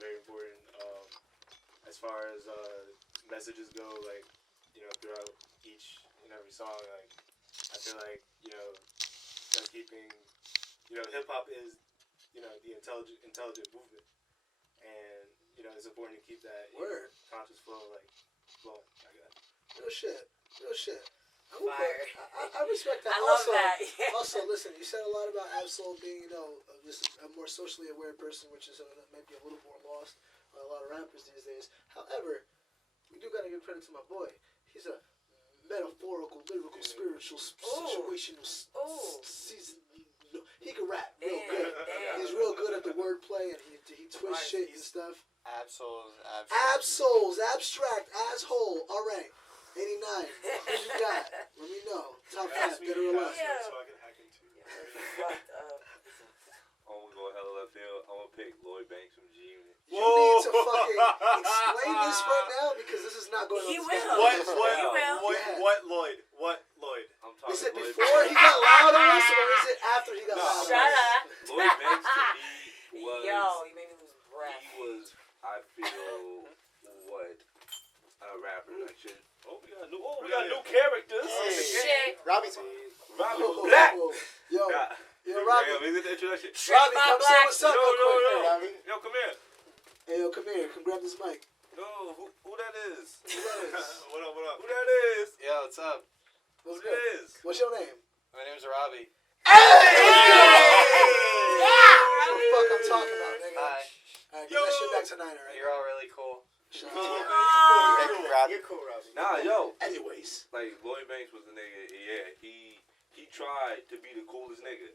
very important. As far as messages go, throughout each and every song, I feel like just keeping hip hop is the intelligent movement, and it's important to keep that conscious flow flowing. I guess. Real shit. Fire. I respect that. I love that. Yeah. Also, listen, you said a lot about Absol being, just a more socially aware person, which is maybe a little more lost on a lot of rappers these days. However, we do gotta give credit to my boy. He's a metaphorical, lyrical, spiritual, situational. He can rap real good. He's real good at the wordplay, and he twists shit and stuff. Absols, abstract, asshole. All right. 89. What you got? Let me know. Top 5, get her alive. So I can hack into you. I'm gonna go hella left field. I'm gonna pick Lloyd Banks from G Unit. You need to fucking explain this right now because this is not going on. He will. What Lloyd? I'm talking Is it Lloyd before he got loud on us, or is it after he got loud on us? Shut up. Lloyd Banks to me was. Yo, you made me lose breath. He was, I feel, what a rapper like shit. We got new characters. Shit. Robbie Black. Yo, Robbie. Let me get the introduction. Robbie, come say what's up real quick. Yo, come here. Hey, yo, come here. Come grab this mic. No, who that is? Who that is? What up? Who that is? Yo, what's up? What's Who good? that is? What's your name? My name's Robbie. Hey! Yeah! What the fuck I'm talking about, nigga? Hi. Alright, get that shit back to 9, alright? You're all really cool. Shout out to you. Hey, congrats Robbie. You're cool, Robbie. Nah, yo. Anyways. Like, Lloyd Banks was the nigga, yeah, he tried to be the coolest nigga,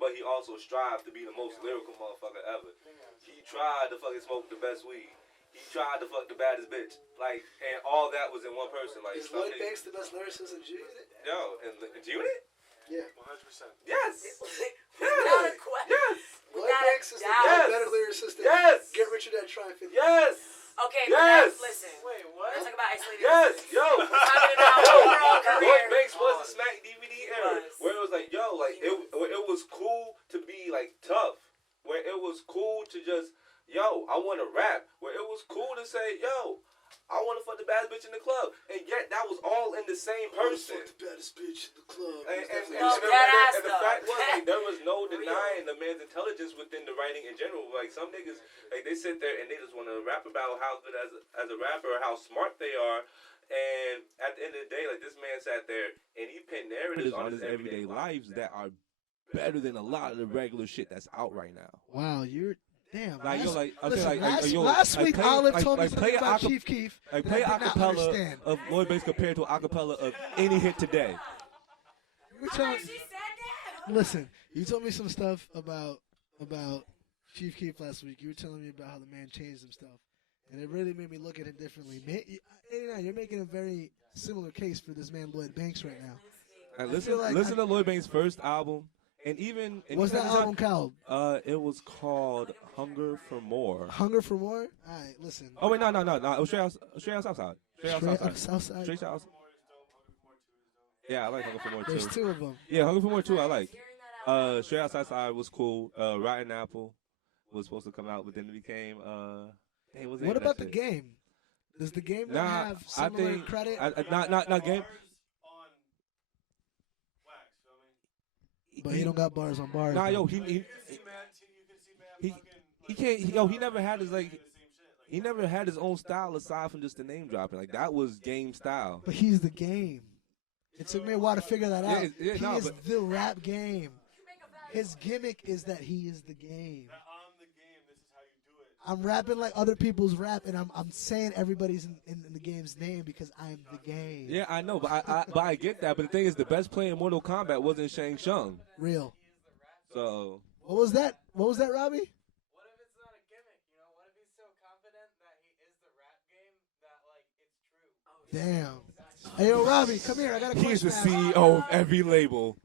but he also strived to be the most lyrical motherfucker ever. He tried to fucking smoke the best weed. He tried to fuck the baddest bitch. Like, and all that was in one person. Like, Is Lloyd Banks the best lyricist in G-Unit? Yo, in G-Unit? Yeah. 100%. Yes. Without a question. Yes. Lloyd Banks is the better lyricist than Get Rich or Die Trying 50. Yes. Okay, Yes. but listen. Wait, what? Let's talk about isolated. Yes, yo. We're talking about overall career. Lloyd Banks was the Smack DVD era, where it was like, yo, like it was cool to be like tough, where it was cool to just, yo, I want to rap, where it was cool to say, yo, I want to fuck the baddest bitch in the club, and yet that was all in the same person. Fuck the baddest bitch in the club. And the fact was, like, there was no denying the man's intelligence within the writing in general. Like, some niggas, like, they sit there and they just want to rap about how good as a rapper, how smart they are. And at the end of the day, like, this man sat there and he penned narratives on his everyday lives that are better than a lot of the regular shit that's out right now. Wow, you're... Damn. Like, yo, like, okay, listen, like, last week, play, Olive told me like, something about Chief Keef. Like, that play I did not acapella understand. of Lloyd Banks compared to acapella of any hit today. Listen, you told me some stuff about Chief Keef last week. You were telling me about how the man changed himself, and it really made me look at him differently. 89, you're making a very similar case for this man Lloyd Banks right now. Listen to Lloyd Banks' first album. And even what's that album called? It was called Hunger for More. Hunger for More? All right, listen. Oh wait, no. It was Straight Out Southside. Southside. Straight Out. Yeah, I like Hunger for More too. There's two of them. Yeah, Hunger for More too. I like. Straight Out Southside was cool. Rotten Apple was supposed to come out, but then it became. What about the game? Does the game have similar credit? Not game. But he don't got bars on bars. Nah, yo, he can't. He never had his like. He never had his own style aside from just the name dropping. Like that was game style. But he's the game. It took me a while to figure that out. Yeah, he is the rap game. His gimmick is that he is the game. I'm rapping like other people's rap, and I'm saying everybody's in the game's name because I'm the game. Yeah, I know, but I get that. But the thing is, the best player in Mortal Kombat wasn't Shang Tsung. Real. So. What was that? What was that, Robbie? What if it's not a gimmick? You know, what if he's so confident that he is the rap game that like it's true? Damn. Hey, yo, Robbie, come here. I got a question. He's the CEO of every label.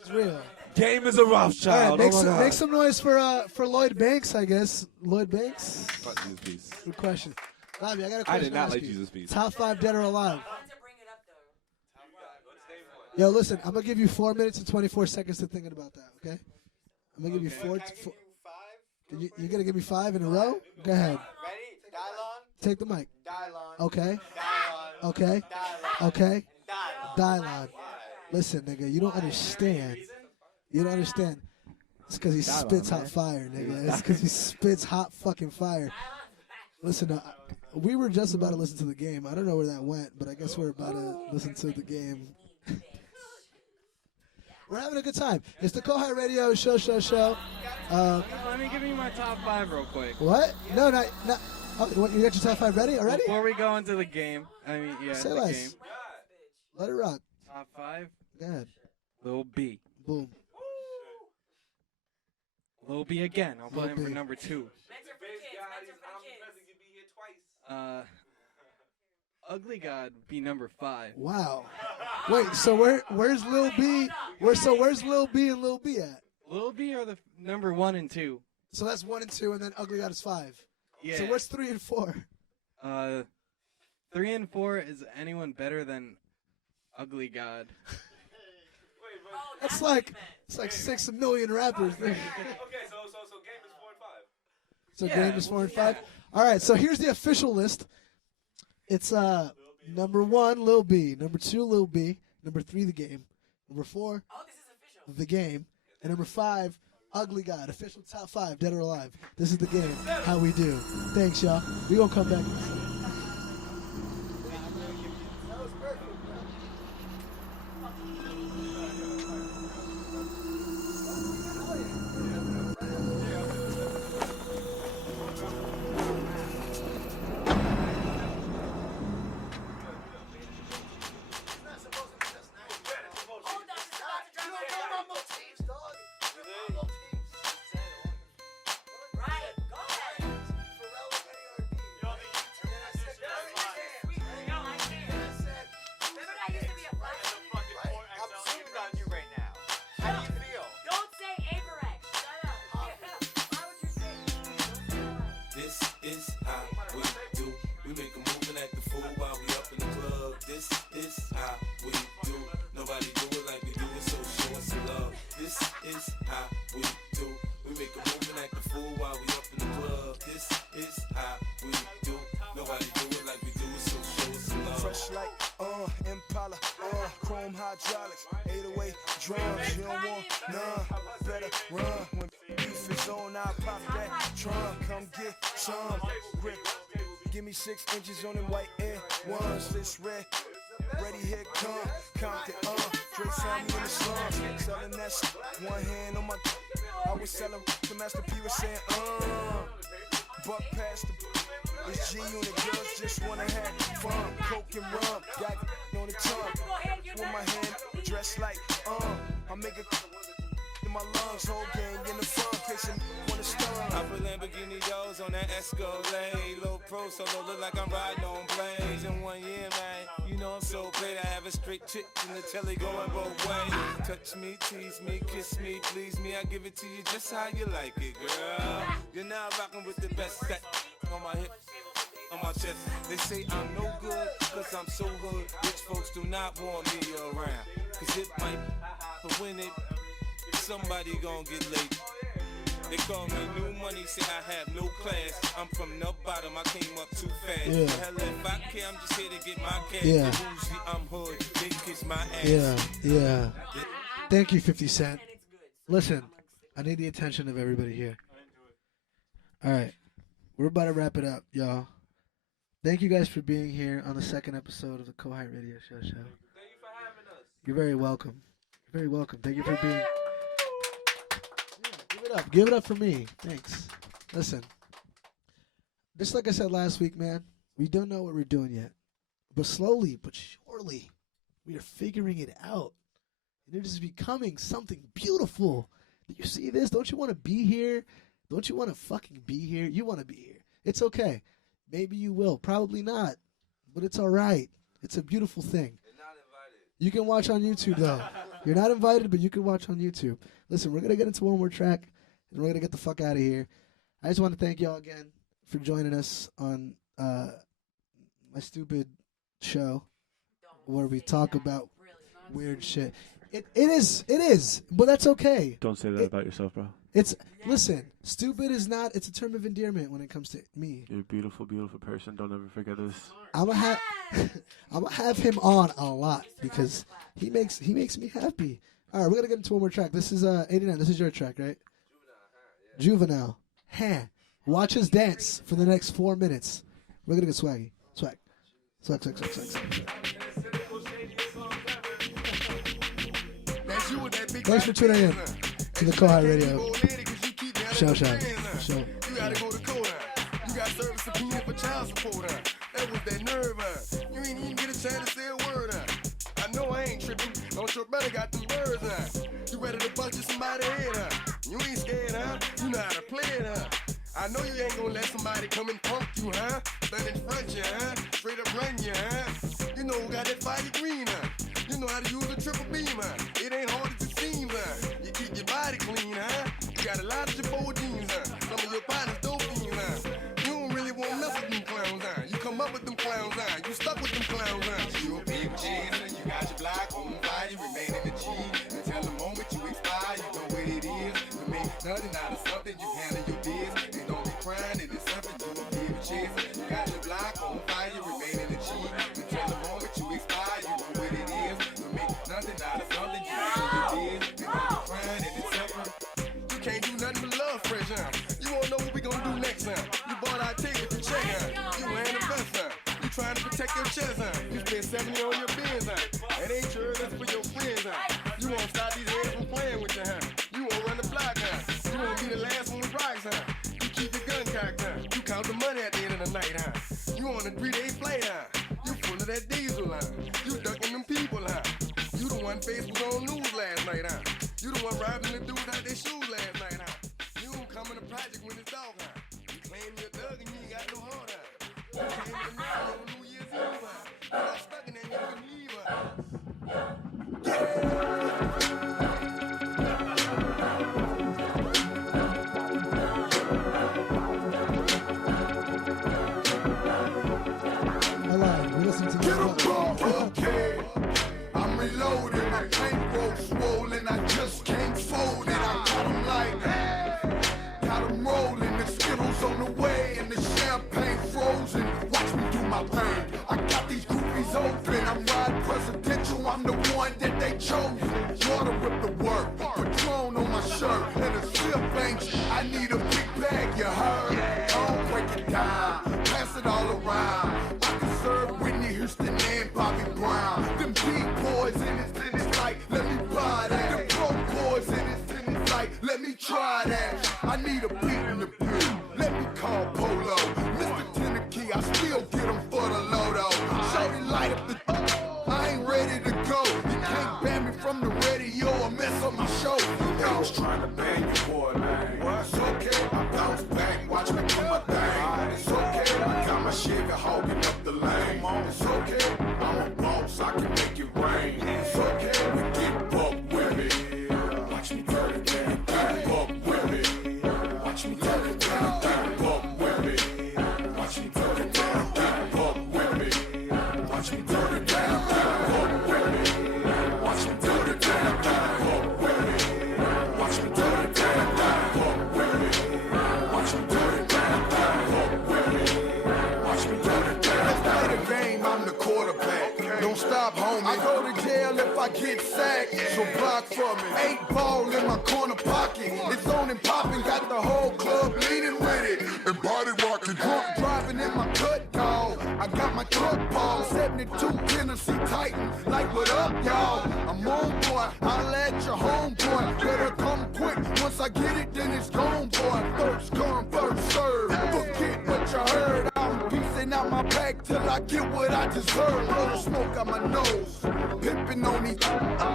It's real. Game is a Rothschild. Right, make some noise for Lloyd Banks, I guess. Lloyd Banks. Fuck Jesus Piece. Good question. Robbie, I got a question. I did not to like ask you. Jesus Piece. Top 5 dead or alive. Yo, listen, I'm going to give you 4 minutes and 24 seconds to thinking about that, okay? I'm going to give you four. You're going to give me 5 in a row? Go ahead. Ready? Dylon. Take the mic. Dylon. Okay. Dylon. Okay. Dylon. Okay. Dylon. Dylon. Listen, nigga, you don't understand. You don't understand. It's because he spits hot fire, nigga. It's because he spits hot fucking fire. Listen, we were just about to listen to the game. I don't know where that went, but I guess we're about to listen to the game. We're having a good time. It's the Kohai Radio show. Let me give you my top 5 real quick. What? No. Oh, you got your top 5 ready already? Before we go into the game, Say the less. game. Let it rock. Top 5. Go ahead. Lil B. Boom. Lil B again. I'll put him for number 2. Ugly God be number 5. Wow. Wait, so where's Lil B? Where's Lil B and Lil B at? Lil B are the number 1 and 2. So that's 1 and 2, and then Ugly God is 5. Yeah. So what's 3 and 4? 3 and 4 is anyone better than Ugly God? It's like 6 million rappers. Okay, so game is 4 and 5. So Yeah, game is 4 and 5. All right, so here's the official list. It's number 1, Lil B. Number 2, Lil B. Number 3, The Game. Number 4, The Game. And number 5, Ugly God. Official top 5, dead or alive. This is the game. How we do. Thanks, y'all. We gonna come back in a second. hydraulics, 808 drums. You don't want none, better run. When beef is on, I pop that trunk. Come get some grip. Give me 6 inches on them white air ones. This red, ready, here come. Count it Dre saw me in the slums, selling that shit. One hand on my, I was selling to Master P was saying, buck past the, it's G on the girls just wanna have fun. Coke and rum, got on the tongue. With my hand dressed like, I make a in my lungs, whole gang in the front, kissing wanna stun. I put Lamborghini doors on that Escalade. Low pro solo, look like I'm riding on planes. In 1 year, man, you know I'm so great. I have a straight chick in the telly going both ways. Touch me, tease me, kiss me, please me. I give it to you just how you like it, girl. You're now rocking with the best set on my hip. On my chest, they say I'm no good, cause I'm so hood. Rich folks do not want me around, cause it might, but when it, somebody gon' get late. They call me new money, say I have no class. I'm from the bottom, I came up too fast. Yeah. Hell if I care, I'm just here to get my cash. Yeah. Bougie, I'm hood, they kiss my ass. Yeah. Thank you, 50 Cent. Listen, I need the attention of everybody here. All right, we're about to wrap it up, y'all. Thank you guys for being here on the second episode of the Kohai Radio Show. Thank you for having us. You're very welcome. You're very welcome. Thank you for being. Yeah, give it up. Give it up for me. Thanks. Listen, just like I said last week, man, we don't know what we're doing yet, but slowly but surely, we are figuring it out. And it is becoming something beautiful. Do you see this? Don't you want to be here? Don't you want to fucking be here? You want to be here. It's okay. Maybe you will. Probably not. But it's all right. It's a beautiful thing. You're not invited. You can watch on YouTube, though. You're not invited, but you can watch on YouTube. Listen, we're going to get into one more track, and we're going to get the fuck out of here. I just want to thank y'all again for joining us on my stupid show where we talk about weird shit. It is, but that's okay. Don't say that about yourself, bro. Listen, stupid is not, it's a term of endearment when it comes to me. You're a beautiful, beautiful person. Don't ever forget this. I'm gonna have him on a lot because he makes me happy. All right, we're gonna get into one more track. This is 89. This is your track, right? Juvenile. Watch us dance for the next 4 minutes. We're gonna get swaggy. Swag. Thanks for tuning in to the Kohai Radio Show. You gotta go to Kohai. You got service subpoena for child support. That was that nerve. You ain't even get a chance to say a word. I know I ain't tripping. Don't your brother got them birds. You ready to bust you somebody's head. You ain't scared, You know how to play it. I know you ain't gonna let somebody come and punk you, Stand in front you, Straight up run you, You know who got that fire green, You know how to use a triple beam, It ain't hard as it seems, You keep your body clean, You got a lot of your bold jeans, Some of your partners dope fiends, You don't really want to mess with them clowns, You come up with them clowns, You stuck with them clowns, You a big cheese, You got your block on fire, you remain in the G. Until the moment you expire, you know what it is. You make nothing out of something, you handle your biz. And don't be crying, it is something you don't give a chance. You got your block on fire, you remain in the G. Until the moment you expire, you know what it is. You make nothing out of something, you handle your biz. And don't be crying, it is something. You can't do nothing but love fresh, You won't know what we gonna do next, You bought our ticket to check, You wearing the best, You trying to protect your chest, You spend 70 on your bins, It ain't sure that's for your friends, You won't stop these heads from playing with you, You won't run the block, You won't be the last one with rocks, You keep your gun cocked, You count the money at the end of the night, You on a 3-day flight, You full of that diesel, You ducking them people, You the one face was on news last night, You the one robbing the dudes out their shoes last night, You don't come in the project when it's dog, You claim you're a thug and you ain't got no heart, You came in the middle on New Year's Eve, You got stuck in that you couldn't leave, We listen to okay. I'm reloading, my bankroll swollen, I just can't fold it. I got 'em like, got 'em rolling, the Skittles on the way and the champagne frozen. Watch me do my thing, I got these groupies open, I'm riding presidential, I'm the one that they I still get them for the Lodo. Shorty light up the I ain't ready to go. You can't ban me from the radio or mess up my show. I was trying to bang you, boy, man. It's okay, I bounce back, watch me do my thing. It's okay, I got my Chevy hogging up the lane. It's okay, I'm a boss, I can make it rain. It's okay, we get buck with me. Watch me turn it down, buck with me. Watch me turn it down, buck with me. Watch me turn it down, buck with me. Watch me turn it down, buck with me. Watch me turn it down, buck with me. Watch me turn it down, buck with me. Watch me turn it down, buck with me. Watch me turn it down. Let's play the game, I'm the quarterback. Don't stop, homie. I go to jail if I get sacked. So block for me. 8 ball in my corner pocket. It's on and popping, got the whole club leaning with it. And body rocking. Drunk driving in my cut, dog. I got my truck ball. 72 Tennessee Titan. Like, what up, y'all? I'm on, boy. I'll at your homeboy. Better come quick. Once I get it, then it's gone, boy. First come, first serve. Forget what you heard. I'm piecing out my pack till I get what I deserve. Blow the smoke out my nose. Pimping on these.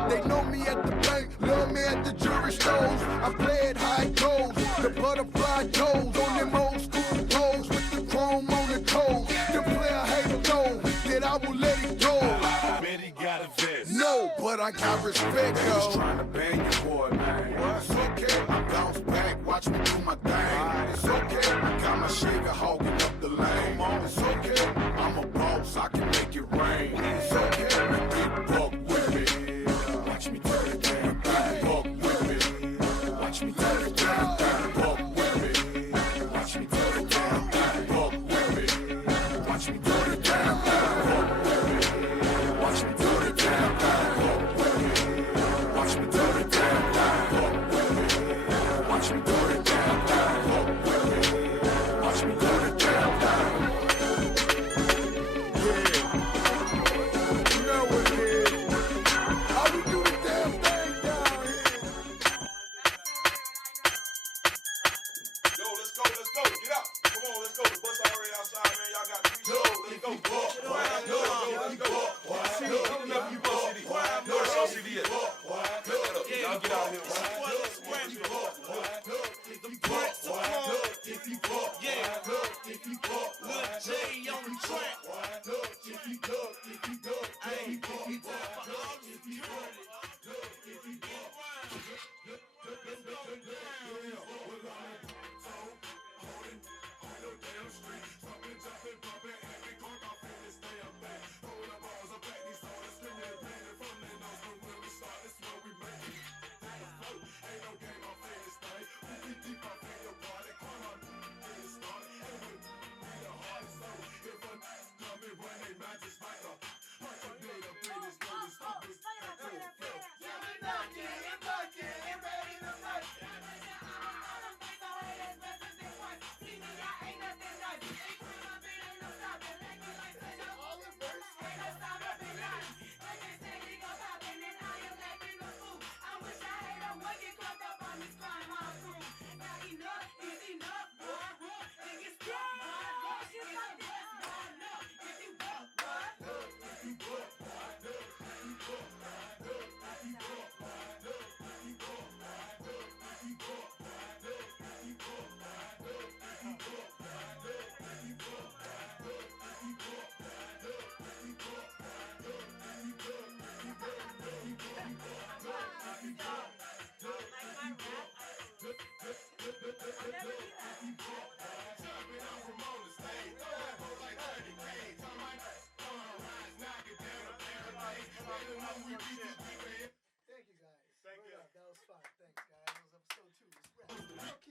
They know me at the bank. Love me at the jewelry stores. I play it how it goes. The butterfly toes on them old school toes with the chrome on the toes. The player hate know that I will let it go. Bet he got a vest. No, but I got respect, yo. Just trying to bang you, boy, man. It's okay, I bounce back, watch me do my thing. It's okay, I got my Chevy hogging up the lane. It's okay, I'm a boss, I can make it rain. It's okay, get buck with me. Watch me turn it down, buck with me. Watch me turn it down, buck with me. Watch me turn it down, buck with me. Watch me turn it down, buck with me. Watch me turn it down, buck with me. Watch me turn it down, buck with me. Watch me turn it down, buck with me. Watch me turn it down, yeah. You know what it is. How we do the damn thing down here. Yo, let's go, get out. Come on, let's go. The bus already outside, man. Y'all got 3 shows. Let's go. Let's go. Enough you bus CD. No, it's on CD yet. Y'all get out here.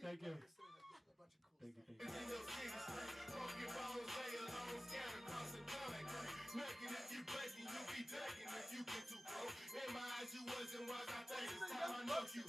Thank you. If you get too close, in my eyes you wasn't wise. I think it's time I know you.